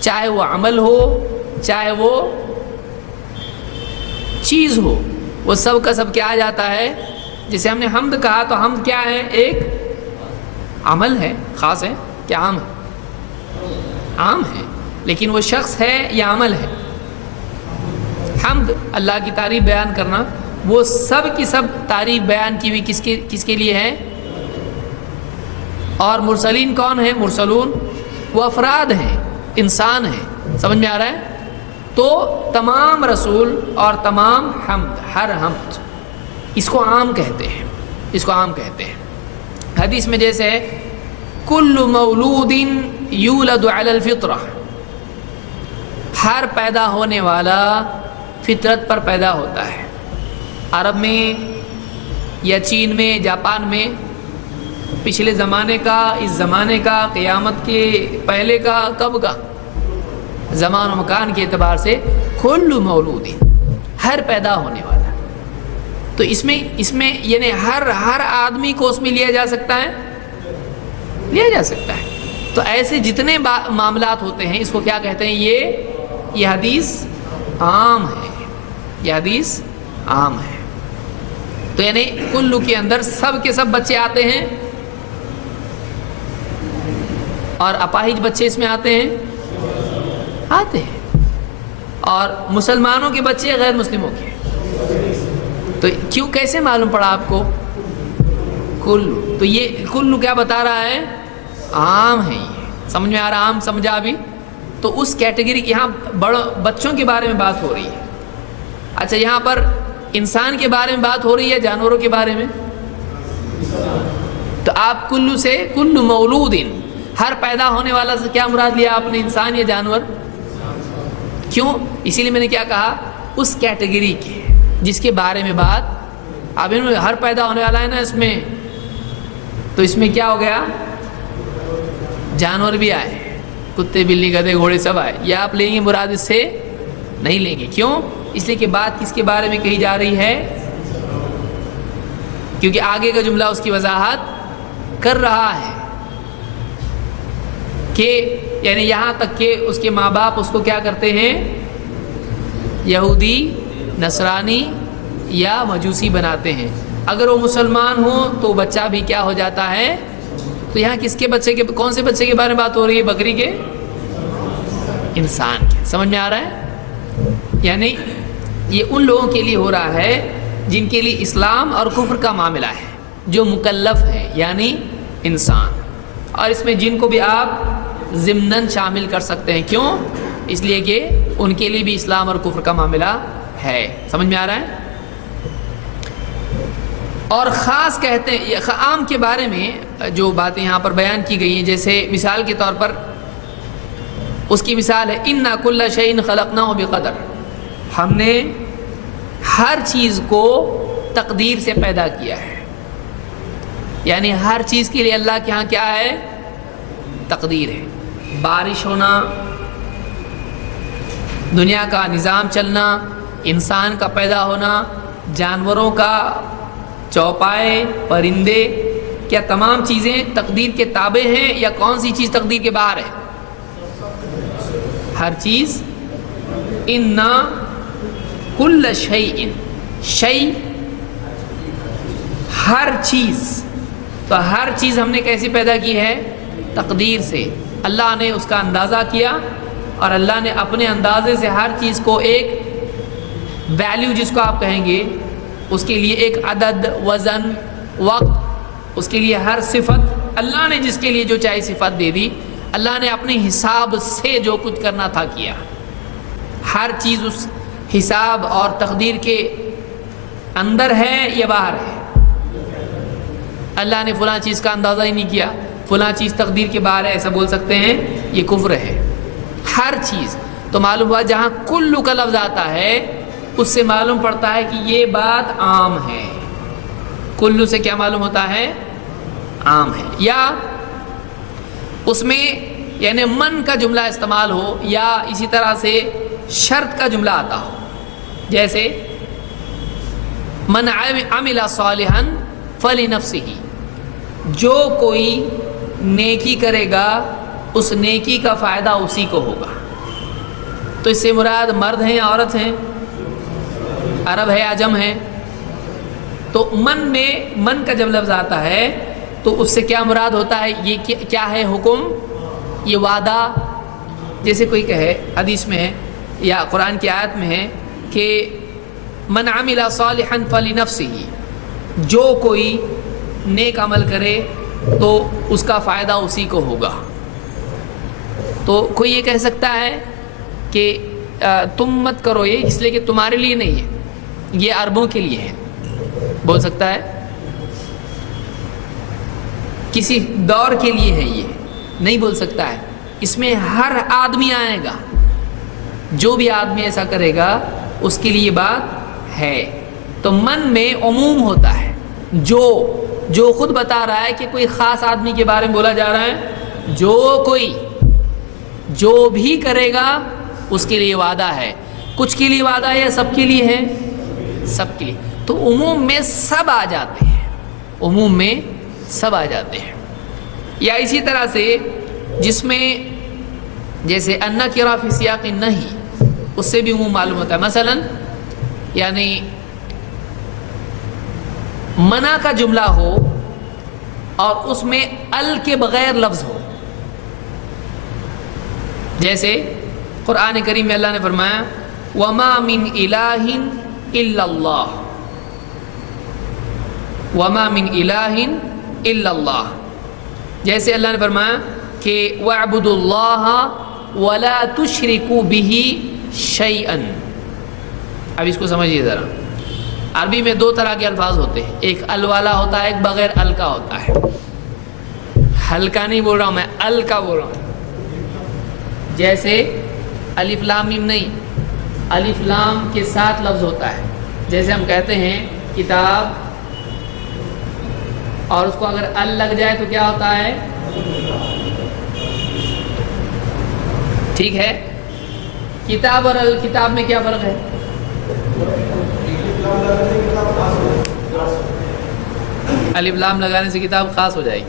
چاہے وہ عمل ہو، چاہے وہ چیز ہو، وہ سب کا سب کیا آ جاتا ہے؟ جسے ہم نے حمد کہا تو حمد کیا ہے؟ ایک عمل ہے، خاص ہے کہ عام ہے؟ عام ہے، لیکن وہ شخص ہے یا عمل ہے؟ حمد اللہ کی تعریف بیان کرنا، وہ سب کی سب تعریف بیان کی ہوئی کس کے لیے ہے؟ اور مرسلین کون ہیں؟ مرسلون وہ افراد ہیں، انسان ہیں۔ سمجھ میں آ رہا ہے؟ تو تمام رسول اور تمام حمد، ہر حمد، اس کو عام کہتے ہیں، اس کو عام کہتے ہیں۔ حدیث میں جیسے ہے کل مولود یولد علی الفطرہ، ہر پیدا ہونے والا فطرت پر پیدا ہوتا ہے۔ عرب میں یا چین میں، جاپان میں، پچھلے زمانے کا، اس زمانے کا، قیامت کے پہلے کا، کب کا، زمان و مکان کے اعتبار سے کل مولود، ہر پیدا ہونے والا۔ تو اس میں یعنی ہر آدمی کو اس میں لیا جا سکتا ہے، لیا جا سکتا ہے۔ تو ایسے جتنے معاملات ہوتے ہیں اس کو کیا کہتے ہیں؟ یہ حدیث عام ہے، یہ حدیث عام ہے۔ تو یعنی کلو کے اندر سب کے سب بچے آتے ہیں، اور اپاہج بچے اس میں آتے ہیں، آتے ہیں، اور مسلمانوں کے بچے غیر مسلموں کے۔ تو کیوں، کیسے معلوم پڑا آپ کو؟ کلو، تو یہ کلو کیا بتا رہا ہے؟ عام ہے۔ یہ سمجھ میں آ رہا؟ عام سمجھا ابھی؟ تو اس کیٹیگری یہاں بچوں کے بارے میں بات ہو رہی ہے۔ اچھا، یہاں پر انسان کے بارے میں بات ہو رہی ہے، جانوروں کے بارے میں؟ تو آپ کلو سے کل مولود، ہر پیدا ہونے والا سے کیا مراد لیا آپ نے؟ انسان یا جانور؟ کیوں؟ اسی لیے میں نے کیا کہا، اس کیٹیگری کے جس کے بارے میں بات، اب ہر پیدا ہونے والا ہے نا اس میں، تو اس میں کیا ہو گیا؟ جانور بھی آئے، کتے بلی گدھے گھوڑے سب آئے۔ یا آپ لیں گے مراد اس سے؟ نہیں لیں گے۔ کیوں؟ اس لیے کہ بات کس کے بارے میں کہی جا رہی ہے؟ کیونکہ آگے کا جملہ اس کی وضاحت کر رہا ہے کہ یعنی یہاں تک کہ اس کے ماں باپ اس کو کیا کرتے ہیں؟ یہودی، نصرانی یا مجوسی بناتے ہیں۔ اگر وہ مسلمان ہو تو بچہ بھی کیا ہو جاتا ہے؟ تو یہاں کس کے بچے کے، کون سے بچے کے بارے میں بات ہو رہی ہے؟ بکری کے، انسان کے۔ سمجھ میں آ رہا ہے؟ یعنی یہ ان لوگوں کے لیے ہو رہا ہے جن کے لیے اسلام اور کفر کا معاملہ ہے، جو مکلف ہے یعنی انسان، اور اس میں جن کو بھی آپ ضمناً شامل کر سکتے ہیں۔ کیوں؟ اس لیے کہ ان کے لیے بھی اسلام اور کفر کا معاملہ ہے۔ سمجھ میں آ رہا ہے؟ اور خاص کہتے ہیں عام کے بارے میں جو باتیں یہاں پر بیان کی گئی ہیں، جیسے مثال کے طور پر اس کی مثال ہے اِنَّا كُلَّ شَيْءٍ خَلَقْنَاهُ بِقَدَرٍ، ہم نے ہر چیز کو تقدیر سے پیدا کیا ہے۔ یعنی ہر چیز کے لیے اللہ کے ہاں کیا ہے؟ تقدیر ہے۔ بارش ہونا، دنیا کا نظام چلنا، انسان کا پیدا ہونا، جانوروں کا، چوپائے، پرندے، کیا تمام چیزیں تقدیر کے تابع ہیں یا کون سی چیز تقدیر کے باہر ہے؟ ہر چیز۔ اِنَّا كُلَّ شَيْءٍ، شَيْء ہر چیز، تو ہر چیز ہم نے کیسی پیدا کی ہے؟ تقدیر سے۔ اللہ نے اس کا اندازہ کیا، اور اللہ نے اپنے اندازے سے ہر چیز کو ایک ویلیو جس کو آپ کہیں گے، اس کے لیے ایک عدد، وزن، وقت، اس کے لیے ہر صفت اللہ نے جس کے لیے جو چاہے صفت دے دی۔ اللہ نے اپنے حساب سے جو کچھ کرنا تھا کیا۔ ہر چیز اس حساب اور تقدیر کے اندر ہے یا باہر ہے؟ اللہ نے فلاں چیز کا اندازہ ہی نہیں کیا، فلاں چیز تقدیر کے باہر ہے، ایسا بول سکتے ہیں؟ یہ کفر ہے۔ ہر چیز، تو معلوم ہوا جہاں کلو کا لفظ آتا ہے اس سے معلوم پڑتا ہے کہ یہ بات عام ہے۔ کلو سے کیا معلوم ہوتا ہے؟ عام ہے. یا اس میں یعنی من کا جملہ استعمال ہو یا اسی طرح سے شرط کا جملہ آتا ہو. جیسے من عمل صالحا فلنفسه، جو کوئی نیکی کرے گا اس نیکی کا فائدہ اسی کو ہوگا. تو اس سے مراد مرد ہیں یا عورت ہیں؟ عرب ہے عجم ہے؟ تو من میں من کا جب لفظ آتا ہے تو اس سے کیا مراد ہوتا ہے؟ یہ کیا ہے حکم؟ یہ وعدہ. جیسے کوئی کہے حدیث میں ہے یا قرآن کی آیت میں ہے کہ من عمل صالحا فلنفسه، جو کوئی نیک عمل کرے تو اس کا فائدہ اسی کو ہوگا. تو کوئی یہ کہہ سکتا ہے کہ تم مت کرو یہ اس لیے کہ تمہارے لیے نہیں ہے، یہ عربوں کے لیے ہے. بول سکتا ہے؟ کسی دور کے لیے ہے، یہ نہیں بول سکتا ہے. اس میں ہر آدمی آئے گا، جو بھی آدمی ایسا کرے گا اس کے لیے بات ہے. تو من میں عموم ہوتا ہے، جو خود بتا رہا ہے کہ کوئی خاص آدمی کے بارے میں بولا جا رہا ہے. جو بھی کرے گا اس کے لیے وعدہ ہے. کچھ کے لیے وعدہ ہے یا سب کے لیے ہے؟ سب کے لیے. تو عموم میں سب آ جاتے ہیں، عموم میں سب آ جاتے ہیں. یا اسی طرح سے جس میں جیسے النکرہ فی سیاق النہی، اس سے بھی عموم معلوم ہوتا ہے. مثلا یعنی منع کا جملہ ہو اور اس میں ال کے بغیر لفظ ہو. جیسے قرآن کریم میں اللہ نے فرمایا وَمَا مِنْ إِلَٰهٍ إِلَّا اللَّهُ، وَمَا مِنْ إِلَٰهٍ إِلَّا اللَّهُ. جیسے اللہ نے فرمایا کہ وَاعْبُدُوا اللَّهَ وَلَا تُشْرِكُوا بِهِ شَيْئًا. اب اس کو سمجھیے ذرا. عربی میں دو طرح کے الفاظ ہوتے ہیں، ایک ال والا ہوتا ہے، ایک بغیر ال کا ہوتا ہے. ہلکا نہیں بول رہا ہوں میں، ال کا بول رہا ہوں. جیسے الف لام میم نہیں، الف لام کے ساتھ لفظ ہوتا ہے. جیسے ہم کہتے ہیں کتاب، اور اس کو اگر ال لگ جائے تو کیا ہوتا ہے؟ ٹھیک ہے. کتاب اور الکتاب میں کیا فرق ہے؟ الف لام لگانے سے کتاب خاص ہو جائے گی.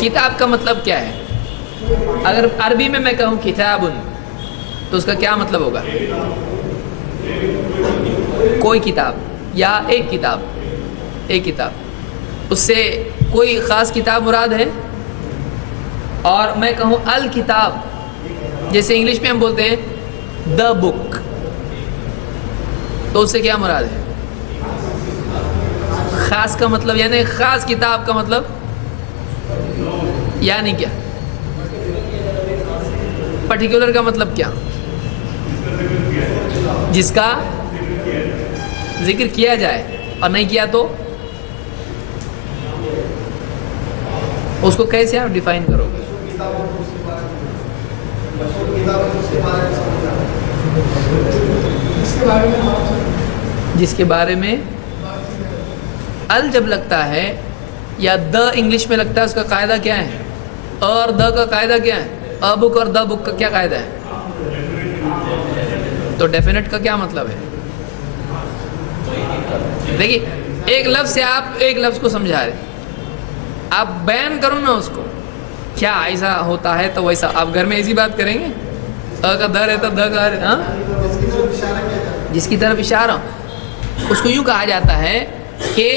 کتاب کا مطلب کیا ہے؟ اگر عربی میں کہوں کتابن تو اس کا کیا مطلب ہوگا؟ کوئی کتاب یا ایک کتاب. ایک کتاب، اس سے کوئی خاص کتاب مراد ہے. اور میں کہوں الکتاب، جیسے انگلش میں ہم بولتے ہیں دا بک، تو اس سے کیا مراد ہے؟ خاص کا مطلب یعنی خاص کتاب کا مطلب یعنی کیا؟ پرٹیکولر کا مطلب کیا؟ جس کا ذکر کیا جائے، اور نہیں کیا تو اس کو کیسے آپ ڈیفائن کرو گے؟ جس کے بارے میں ال جب لگتا ہے یا دا انگلش میں لگتا ہے، اس کا قاعدہ کیا ہے؟ اور دا کا قاعدہ کیا ہے؟ ا بک اور دا بک کا کیا قاعدہ ہے؟ تو ڈیفینٹ کا کیا مطلب ہے؟ دیکھیے ایک لفظ سے آپ ایک لفظ کو سمجھا رہے، آپ بیان کرو نا اس کو، کیا ایسا ہوتا ہے تو ویسا. آپ گھر میں ایسی بات کریں گے؟ ا کا دا رہتا، دا کا ہاں، جس کی طرف اشارہ اس کو یوں کہا جاتا ہے کہ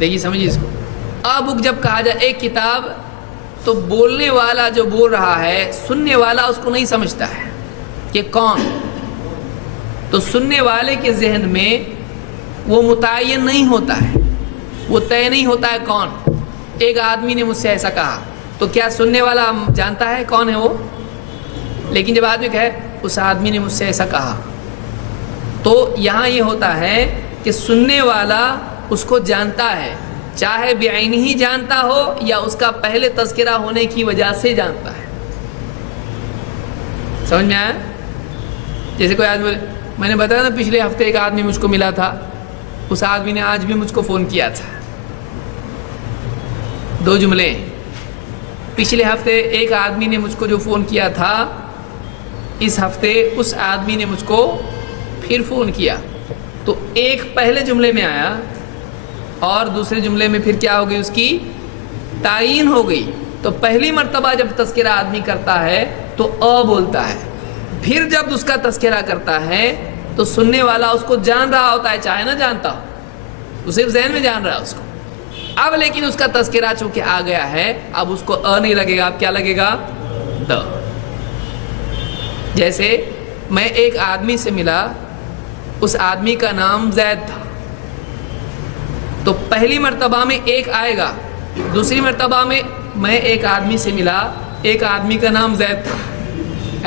دیکھیے سمجھیے اس کو. ا بک جب کہا جائے ایک کتاب، تو بولنے والا جو بول رہا ہے، سننے والا اس کو نہیں سمجھتا ہے کہ کون. تو سننے والے کے ذہن میں وہ متعین نہیں ہوتا ہے، وہ طے نہیں ہوتا ہے کون. ایک آدمی نے مجھ سے ایسا کہا، تو کیا سننے والا جانتا ہے کون ہے وہ؟ لیکن جب آدمی کہے اس آدمی نے مجھ سے ایسا کہا، تو یہاں یہ ہوتا ہے کہ سننے والا اس کو جانتا ہے، چاہے بعین ہی جانتا ہو یا اس کا پہلے تذکرہ ہونے کی وجہ سے جانتا ہے. سمجھ میں آیا؟ جیسے کوئی آدمی بولے میں نے بتایا نا پچھلے ہفتے ایک آدمی مجھ کو ملا تھا، اس آدمی نے آج بھی مجھ کو فون کیا تھا. دو جملے. پچھلے ہفتے ایک آدمی نے مجھ کو جو فون کیا تھا، اس ہفتے اس آدمی نے مجھ کو پھر فون کیا. تو ایک پہلے جملے میں آیا اور دوسرے جملے میں پھر کیا ہو گئی، اس کی تعین ہو گئی. تو پہلی مرتبہ جب تذکرہ آدمی کرتا ہے تو بولتا ہے، پھر جب اس کا تذکرہ کرتا ہے تو سننے والا اس کو جان رہا ہوتا ہے، چاہے نہ جانتا ہو، وہ صرف ذہن میں جان رہا ہے اس کو. اب لیکن اس کا تذکرہ چونکہ آ گیا ہے، اب اس کو نہیں لگے گا، اب کیا لگے گا، د. جیسے میں ایک آدمی سے ملا، اس آدمی کا نام زید تھا، تو پہلی مرتبہ میں ایک آئے گا، دوسری مرتبہ میں ایک آدمی سے ملا، ایک آدمی کا نام زید تھا،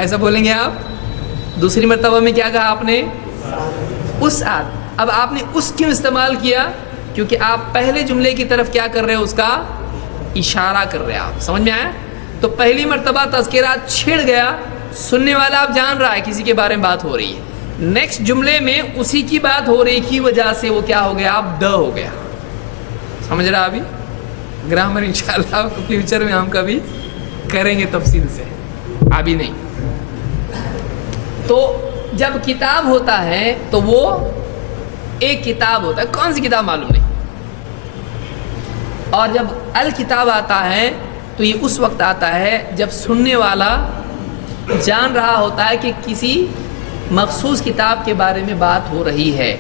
ایسا بولیں گے آپ. دوسری مرتبہ میں کیا کہا آپ نے، اس آدمی. اب آپ نے اس کیوں استعمال کیا، کیونکہ آپ پہلے جملے کی طرف کیا کر رہے ہو، اس کا اشارہ کر رہے ہیں. آپ سمجھ میں آیا. تو پہلی مرتبہ تذکرہ چھڑ گیا، سننے والا آپ جان رہا ہے کسی کے بارے میں بات ہو رہی ہے. نیکسٹ جملے میں اسی کی بات ہو رہی کی وجہ سے وہ کیا ہو گیا، آپ د ہو گیا. سمجھ رہا. ابھی گرامر انشاءاللہ فیوچر میں ہم کبھی کریں گے تفصیل سے، ابھی نہیں. تو جب کتاب ہوتا ہے تو وہ ایک کتاب ہوتا ہے، کون سی کتاب معلوم نہیں. اور جب الکتاب آتا ہے تو یہ اس وقت آتا ہے جب سننے والا جان رہا ہوتا ہے کہ کسی مخصوص کتاب کے بارے میں بات ہو رہی ہے،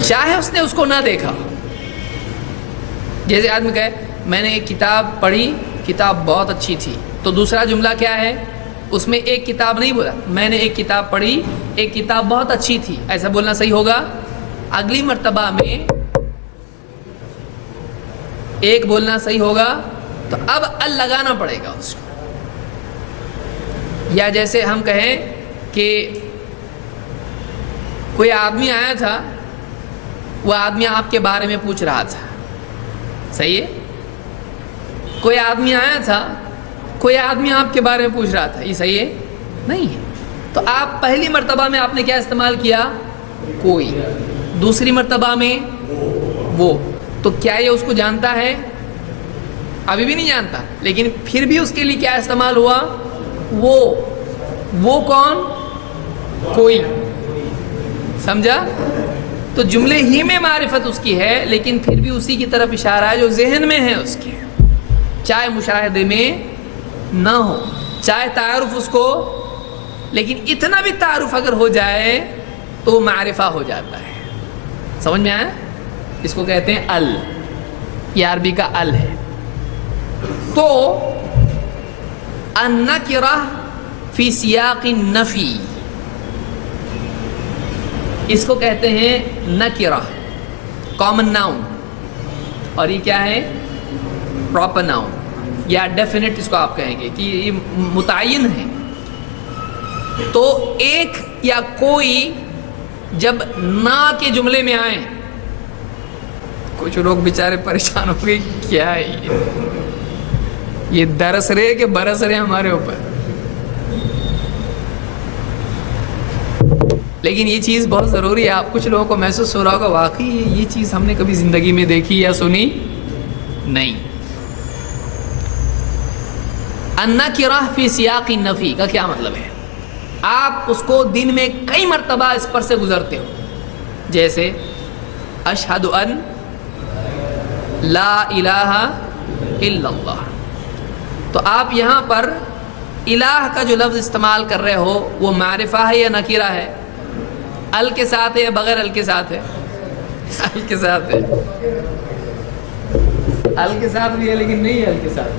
چاہے اس نے اس کو نہ دیکھا. جیسے آدمی کہے میں نے ایک کتاب پڑھی، کتاب بہت اچھی تھی، تو دوسرا جملہ کیا ہے، اس میں ایک کتاب نہیں بولا، میں نے ایک کتاب پڑھی، ایک کتاب بہت اچھی تھی، ایسا بولنا صحیح ہوگا. اگلی مرتبہ میں ایک بولنا صحیح ہوگا. تو اب ال لگانا پڑے گا اس کو. یا جیسے ہم کہیں کہ کوئی آدمی آیا تھا، وہ آدمی آپ کے بارے میں پوچھ رہا تھا، صحیح ہے. کوئی آدمی آیا تھا، کوئی آدمی آپ کے بارے میں پوچھ رہا تھا، یہ صحیح ہے نہیں ہے. تو آپ پہلی مرتبہ میں آپ نے کیا استعمال کیا، کوئی. دوسری مرتبہ میں وہ. تو کیا یہ اس کو جانتا ہے، ابھی بھی نہیں جانتا، لیکن پھر بھی اس کے لیے کیا استعمال ہوا، وہ کون، کوئی. سمجھا. تو جملے ہی میں معرفت اس کی ہے، لیکن پھر بھی اسی کی طرف اشارہ ہے جو ذہن میں ہے اس کے، چاہے مشاہدے میں نہ ہو، چاہے تعارف اس کو، لیکن اتنا بھی تعارف اگر ہو جائے تو معرفہ ہو جاتا ہے. سمجھ میں آیا. اس کو کہتے ہیں ال، یہ عربی کا ال ہے. تو النکرہ فی سیاق النفی، اس کو کہتے ہیں نکرہ، کامن ناؤن. اور یہ کیا ہے، پراپر ناؤن یا ڈیفینٹ اس کو آپ کہیں گے کہ یہ متعین ہے. تو ایک یا کوئی جب نہ کے جملے میں آئیں، کچھ لوگ بیچارے پریشان ہو گئے، کیا ہے یہ درس رہے کہ برس رہے ہمارے اوپر. لیکن یہ چیز بہت ضروری ہے. آپ کچھ لوگوں کو محسوس ہو رہا ہوگا واقعی یہ چیز ہم نے کبھی زندگی میں دیکھی یا سنی نہیں. النکرہ فی سیاق النفی کا کیا مطلب ہے، آپ اس کو دن میں کئی مرتبہ اس پر سے گزرتے ہو. جیسے اشہد ان لا الہ الا اللہ، تو آپ یہاں پر الہ کا جو لفظ استعمال کر رہے ہو وہ معرفہ ہے یا نکرہ ہے، ال کے ساتھ ہے یا بغیر ال کے ساتھ ہے، ال کے ساتھ ہے. ال کے ساتھ بھی ہے لیکن نہیں ہے ال کے ساتھ.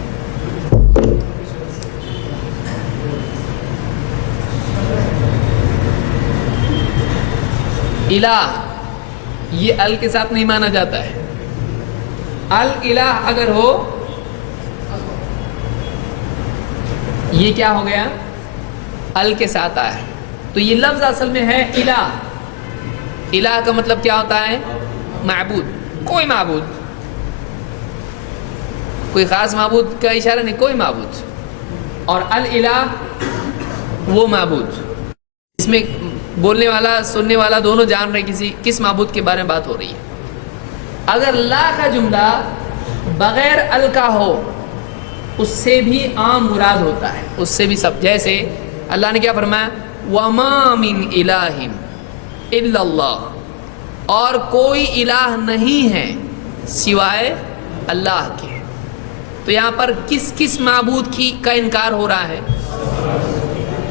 الہ یہ ال کے ساتھ نہیں مانا جاتا ہے. الہ اگر ہو یہ کیا ہو گیا، ال کے ساتھ آیا. تو یہ لفظ اصل میں ہے الہ. الہ کا مطلب کیا ہوتا ہے، معبود، کوئی معبود، کوئی خاص معبود کا اشارہ نہیں، کوئی معبود. اور الہ وہ معبود. اس میں بولنے والا سننے والا دونوں جان رہے کس معبود کے بارے میں بات ہو رہی ہے. اگر لا کا جملہ بغیر ال کا ہو اس سے بھی عام مراد ہوتا ہے, اس سے بھی سب. جیسے اللہ نے کیا فرمایا, وَمَا مِنْ إِلَٰهٍ إِلَّا اللَّهُ, اور کوئی الہ نہیں ہے سوائے اللہ کے. تو یہاں پر کس کس معبود کا انکار ہو رہا ہے؟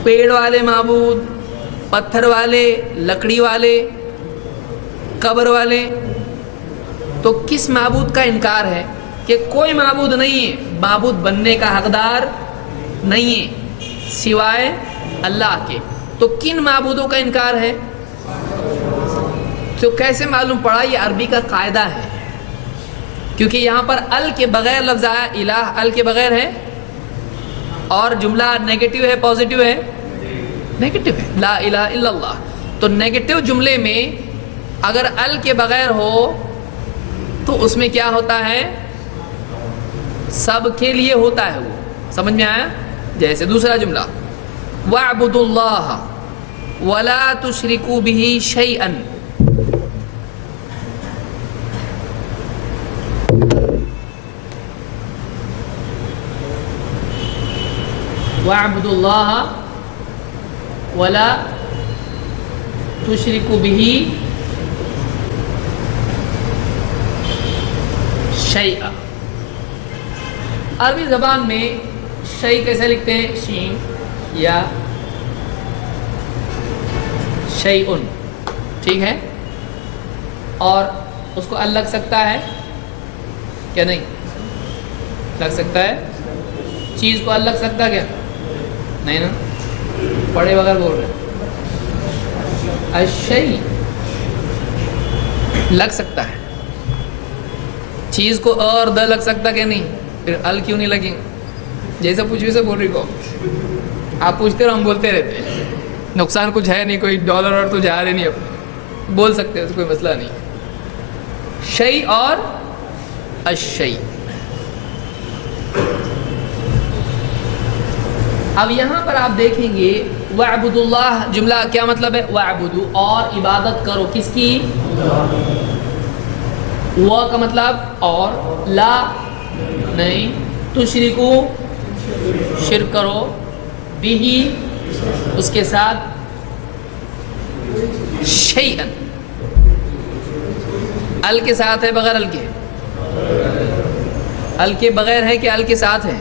پیڑ والے معبود, پتھر والے, لکڑی والے, قبر والے. تو کس معبود کا انکار ہے؟ کہ کوئی معبود نہیں ہے, معبود بننے کا حقدار نہیں ہے سوائے اللہ کے. تو کن معبودوں کا انکار ہے؟ تو کیسے معلوم پڑا؟ یہ عربی کا قاعدہ ہے, کیونکہ یہاں پر ال کے بغیر لفظ آیا, الہ ال کے بغیر ہے, اور جملہ نیگیٹو ہے پازیٹو ہے؟ نیگیٹو ہے, لا الہ الا اللہ. تو نیگیٹو جملے میں اگر ال کے بغیر ہو تو اس میں کیا ہوتا ہے؟ سب کے لیے ہوتا ہے. وہ سمجھ میں آیا؟ جیسے دوسرا جملہ وَاعْبُدُوا اللَّهَ وَلَا تُشْرِكُوا بِهِ شَيْئًا, وَاعْبُدُوا اللَّهَ وَلَا تُشْرِكُوا بِهِ شیء. عربی زبان میں شیء کیسے لکھتے ہیں؟ شین یا شیء, ٹھیک ہے. اور اس کو ال لگ سکتا ہے کیا؟ نہیں لگ سکتا ہے. چیز کو ال لگ سکتا ہے کیا؟ نہیں نا, پڑھے بغیر بول رہے. الشیء لگ سکتا ہے, چیز کو اور د لگ سکتا کہ نہیں؟ پھر ال کیوں نہیں لگیں؟ جیسا پوچھو ویسے بول رہی کو. آپ پوچھتے رہو, ہم بولتے رہتے ہیں. نقصان کچھ ہے نہیں, کوئی ڈالر اور تو جا رہے نہیں, اپنے بول سکتے ہیں, کوئی مسئلہ نہیں. شیء اور الشیء. اب یہاں پر آپ دیکھیں گے وَاعْبُدُوا اللَّهَ جملہ کیا مطلب ہے؟ وَاعْبُدُوا, اور عبادت کرو. کس کی؟ وہ کا مطلب اور, لا نہیں, تشرکو شرک کرو, بھی اس کے ساتھ, شیئن ال کے ساتھ ہے بغیر ال کے؟ ال کے بغیر ہے کہ ال کے ساتھ ہے؟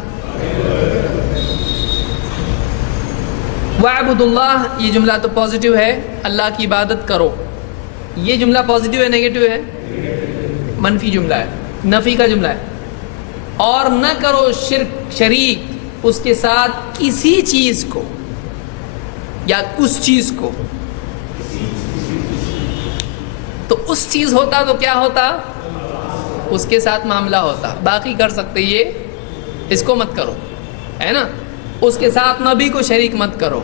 وَاعْبُدُوا اللَّهَ یہ جملہ تو پازیٹیو ہے, اللہ کی عبادت کرو. یہ جملہ پازیٹیو ہے نیگیٹو ہے؟ منفی جملہ ہے, نفی کا جملہ ہے. اور نہ کرو شریک اس کے ساتھ کسی چیز کو یا اس چیز کو. تو اس چیز ہوتا تو کیا ہوتا؟ اس کے ساتھ معاملہ ہوتا. باقی کر سکتے, یہ اس کو مت کرو, ہے نا. اس کے ساتھ نبی کو شریک مت کرو,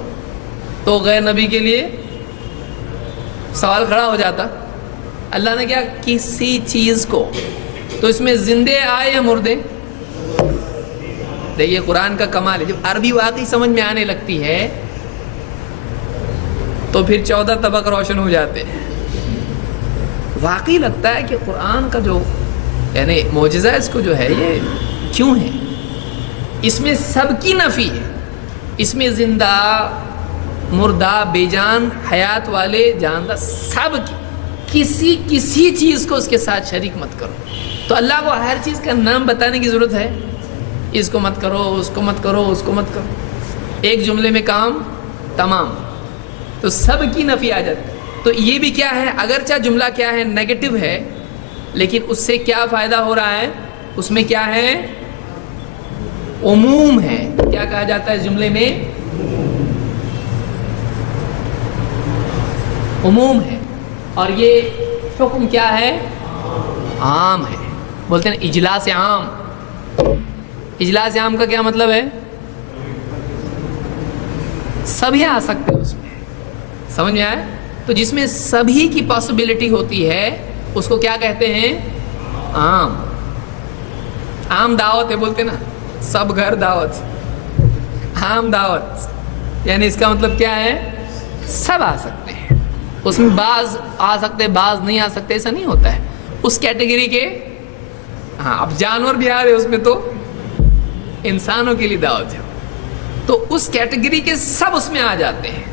تو غیر نبی کے لیے سوال کھڑا ہو جاتا. اللہ نے کیا؟ کسی چیز کو. تو اس میں زندے آئے یا مردے؟ دیکھیے قرآن کا کمال ہے, جب عربی واقعی سمجھ میں آنے لگتی ہے تو پھر 14 طبق روشن ہو جاتے ہیں. واقعی لگتا ہے کہ قرآن کا جو یعنی معجزہ اس کو جو ہے یہ کیوں ہے. اس میں سب کی نفی ہے, اس میں زندہ, مردہ, بے جان, حیات والے, جاندار, سب کی کسی چیز کو اس کے ساتھ شریک مت کرو. تو اللہ کو ہر چیز کا نام بتانے کی ضرورت ہے؟ اس کو مت کرو, اس کو مت کرو, اس کو مت کرو. ایک جملے میں کام تمام. تو سب کی نفی آ جاتی. تو یہ بھی کیا ہے؟ اگرچہ جملہ کیا ہے؟ نیگیٹو ہے, لیکن اس سے کیا فائدہ ہو رہا ہے؟ اس میں کیا ہے؟ عموم ہے. کیا کہا جاتا ہے اس جملے میں؟ عموم ہے. اور یہ حکم کیا ہے؟ عام ہے. بولتے ہیں اجلاس عام. اجلاس عام کا کیا مطلب ہے؟ سبھی آ سکتے ہیں اس میں. سمجھ میں آئے؟ تو جس میں سبھی کی پاسبلٹی ہوتی ہے اس کو کیا کہتے ہیں؟ عام. عام دعوت ہے, بولتے نا سب گھر دعوت, عام دعوت. یعنی اس کا مطلب کیا ہے؟ سب آ سکتے ہیں. اس میں بعض آ سکتے بعض نہیں آ سکتے، ایسا نہیں ہوتا ہے. اس کیٹیگری کے ہاں اب جانور بھی آ رہے اس میں تو انسانوں کے لیے دعوت ہے، تو اس کیٹیگری کے سب اس میں آ جاتے ہیں.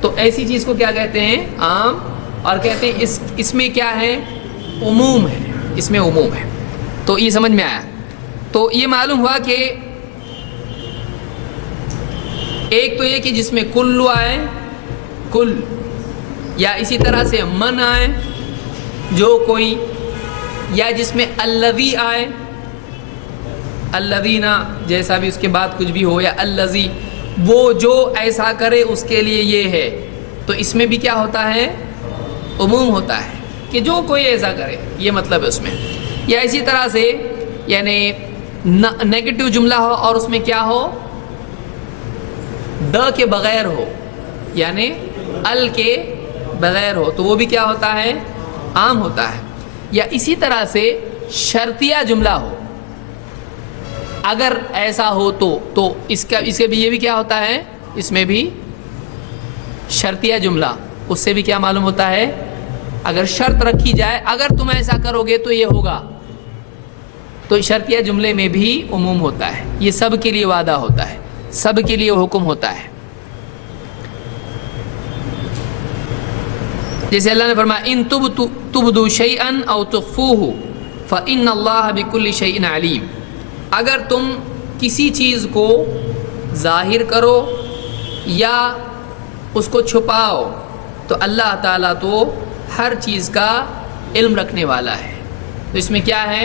تو ایسی چیز کو کیا کہتے ہیں؟ عام. اور کہتے ہیں اس میں کیا ہے؟ عموم ہے، اس میں عموم ہے. تو یہ سمجھ میں آیا. تو یہ معلوم ہوا کہ ایک تو یہ کہ جس میں کل آئے، کل، یا اسی طرح سے من آئے جو کوئی، یا جس میں الذی آئے، الذین جیسا بھی اس کے بعد کچھ بھی ہو، یا الذی وہ جو ایسا کرے اس کے لیے یہ ہے. تو اس میں بھی کیا ہوتا ہے؟ عموم ہوتا ہے کہ جو کوئی ایسا کرے، یہ مطلب ہے اس میں. یا اسی طرح سے یعنی نیگیٹو جملہ ہو اور اس میں کیا ہو؟ د کے بغیر ہو، یعنی ال کے بغیر ہو، تو وہ بھی کیا ہوتا ہے؟ عام ہوتا ہے. یا اسی طرح سے شرطیہ جملہ ہو، اگر ایسا ہو تو اس کے بھی یہ بھی کیا ہوتا ہے؟ اس میں بھی شرطیہ جملہ، اس سے بھی کیا معلوم ہوتا ہے؟ اگر شرط رکھی جائے، اگر تم ایسا کرو گے تو یہ ہوگا، تو شرطیہ جملے میں بھی عموم ہوتا ہے. یہ سب کے لیے وعدہ ہوتا ہے، سب کے لیے حکم ہوتا ہے. جیسے اللہ نے فرمایا ان تبدوا شیئا او تخفوه فان اللہ بكل شیء علیم. اگر تم کسی چیز کو ظاہر کرو یا اس کو چھپاؤ تو اللہ تعالیٰ تو ہر چیز کا علم رکھنے والا ہے. تو اس میں کیا ہے؟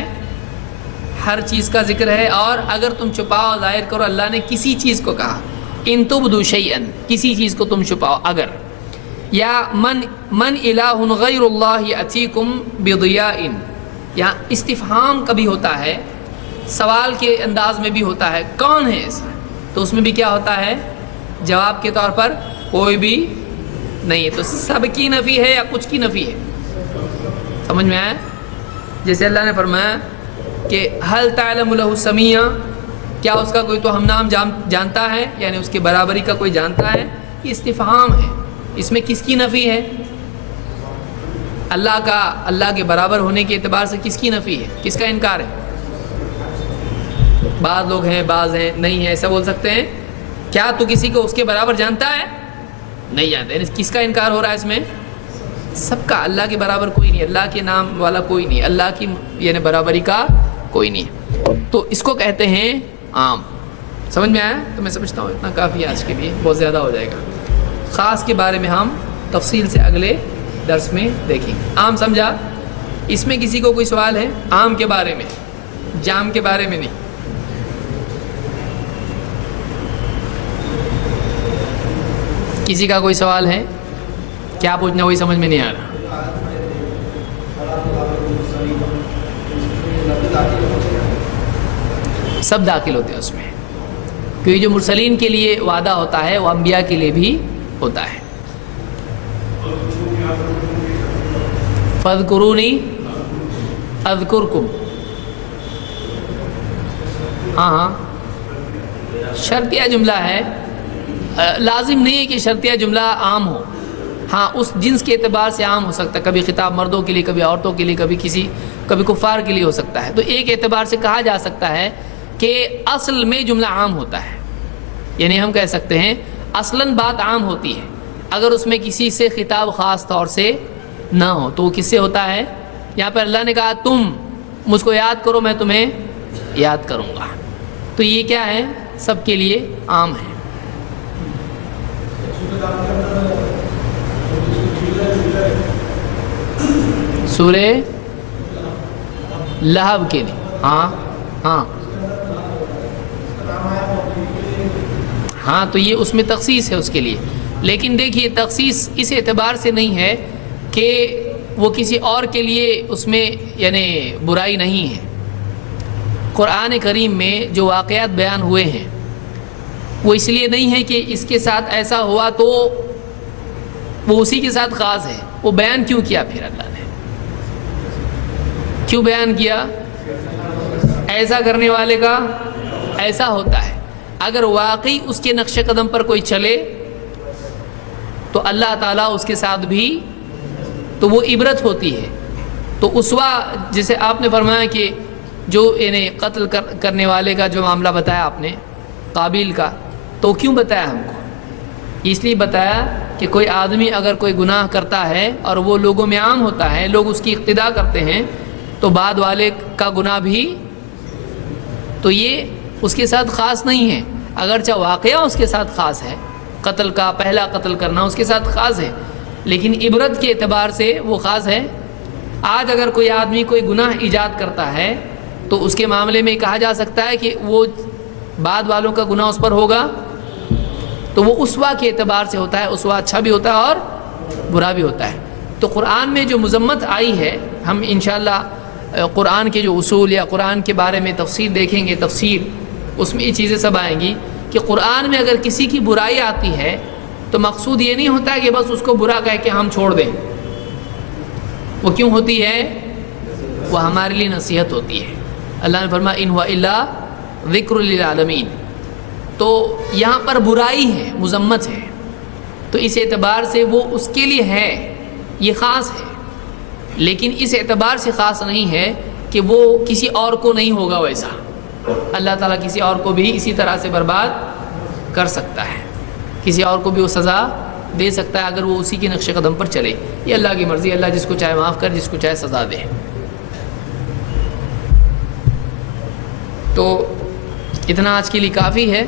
ہر چیز کا ذکر ہے. اور اگر تم چھپاؤ ظاہر کرو، اللہ نے کسی چیز کو کہا ان تبدوا شیئا، کسی چیز کو تم چھپاؤ. اگر یا من الہ غیر اللہ یأتیکم بضیاء، یہاں استفہام کبھی ہوتا ہے، سوال کے انداز میں بھی ہوتا ہے، کون ہے ایسا؟ تو اس میں بھی کیا ہوتا ہے؟ جواب کے طور پر کوئی بھی نہیں ہے. تو سب کی نفی ہے یا کچھ کی نفی ہے؟ سمجھ میں آیا؟ جیسے اللہ نے فرمایا کہ هل تعلم له سمیہ، کیا اس کا کوئی تو ہم نام جانتا ہے، یعنی اس کے برابری کا کوئی جانتا ہے؟ یہ استفہام ہے. اس میں کس کی نفی ہے؟ اللہ کے برابر ہونے کے اعتبار سے کس کی نفی ہے؟ کس کا انکار ہے؟ بعض لوگ ہیں، بعض ہیں، نہیں ہے، ایسا بول سکتے ہیں. کیا تو کسی کو اس کے برابر جانتا ہے؟ نہیں جانتا. یعنی کس کا انکار ہو رہا ہے اس میں؟ سب کا. اللہ کے برابر کوئی نہیں، اللہ کے نام والا کوئی نہیں، اللہ کی یعنی برابری کا کوئی نہیں. تو اس کو کہتے ہیں عام. سمجھ میں آیا؟ تو میں سمجھتا ہوں اتنا کافی ہے آج کے لیے، بہت زیادہ ہو جائے گا. خاص کے بارے میں ہم تفصیل سے اگلے درس میں دیکھیں. عام سمجھا؟ اس میں کسی کو کوئی سوال ہے عام کے بارے میں؟ جام کے بارے میں نہیں. کسی کا کوئی سوال ہے؟ کیا پوچھنا وہی سمجھ میں نہیں آ رہا. سب داخل ہوتے ہیں اس میں، کیونکہ جو مرسلین کے لیے وعدہ ہوتا ہے وہ انبیاء کے لیے بھی ہوتا ہے. فاذکرونی اذکرکم. ہاں شرطیہ جملہ ہے، لازم نہیں ہے کہ شرطیہ جملہ عام ہو. ہاں اس جنس کے اعتبار سے عام ہو سکتا ہے، کبھی خطاب مردوں کے لیے، کبھی عورتوں کے لیے، کبھی کفار کے لیے ہو سکتا ہے. تو ایک اعتبار سے کہا جا سکتا ہے کہ اصل میں جملہ عام ہوتا ہے. یعنی ہم کہہ سکتے ہیں اصلاً بات عام ہوتی ہے، اگر اس میں کسی سے خطاب خاص طور سے نہ ہو تو وہ کس سے ہوتا ہے؟ یہاں پر اللہ نے کہا تم مجھ کو یاد کرو، میں تمہیں یاد کروں گا. تو یہ کیا ہے؟ سب کے لیے عام ہے. سورہ لہب کے لیے ہاں تو یہ اس میں تخصیص ہے اس کے لیے. لیکن دیکھیے تخصیص اس اعتبار سے نہیں ہے کہ وہ کسی اور کے لیے اس میں یعنی برائی نہیں ہے. قرآن کریم میں جو واقعات بیان ہوئے ہیں وہ اس لیے نہیں ہے کہ اس کے ساتھ ایسا ہوا تو وہ اسی کے ساتھ خاص ہے. وہ بیان کیوں کیا پھر اللہ نے؟ کیوں بیان کیا؟ ایسا کرنے والے کا ایسا ہوتا ہے. اگر واقعی اس کے نقش قدم پر کوئی چلے تو اللہ تعالیٰ اس کے ساتھ بھی تو وہ عبرت ہوتی ہے. تو اسوا جسے آپ نے فرمایا کہ جو انہیں قتل کرنے والے کا جو معاملہ بتایا آپ نے قابیل کا، تو کیوں بتایا ہم کو؟ اس لیے بتایا کہ کوئی آدمی اگر کوئی گناہ کرتا ہے اور وہ لوگوں میں عام ہوتا ہے، لوگ اس کی اقتدا کرتے ہیں، تو بعد والے کا گناہ بھی تو یہ اس کے ساتھ خاص نہیں ہے. اگرچہ واقعہ اس کے ساتھ خاص ہے، قتل کا پہلا قتل کرنا اس کے ساتھ خاص ہے، لیکن عبرت کے اعتبار سے وہ خاص ہے. آج اگر کوئی آدمی کوئی گناہ ایجاد کرتا ہے تو اس کے معاملے میں کہا جا سکتا ہے کہ وہ بعد والوں کا گناہ اس پر ہوگا، تو وہ اسوا کے اعتبار سے ہوتا ہے. اسوا اچھا بھی ہوتا ہے اور برا بھی ہوتا ہے. تو قرآن میں جو مذمت آئی ہے، ہم انشاءاللہ قرآن کے جو اصول یا قرآن کے بارے میں تفسیر دیکھیں گے، تفسیر اس میں یہ چیزیں سب آئیں گی کہ قرآن میں اگر کسی کی برائی آتی ہے تو مقصود یہ نہیں ہوتا ہے کہ بس اس کو برا کہہ کے ہم چھوڑ دیں. وہ کیوں ہوتی ہے؟ وہ ہمارے لیے نصیحت ہوتی ہے. اللہ نے فرمایا ان ہوا الا ذکر للعالمین. تو یہاں پر برائی ہے، مذمت ہے، تو اس اعتبار سے وہ اس کے لیے ہے، یہ خاص ہے، لیکن اس اعتبار سے خاص نہیں ہے کہ وہ کسی اور کو نہیں ہوگا ویسا. اللہ تعالیٰ کسی اور کو بھی اسی طرح سے برباد کر سکتا ہے، کسی اور کو بھی وہ سزا دے سکتا ہے اگر وہ اسی کے نقش قدم پر چلے. یہ اللہ کی مرضی، اللہ جس کو چاہے معاف کر، جس کو چاہے سزا دے. تو اتنا آج کے لیے کافی ہے.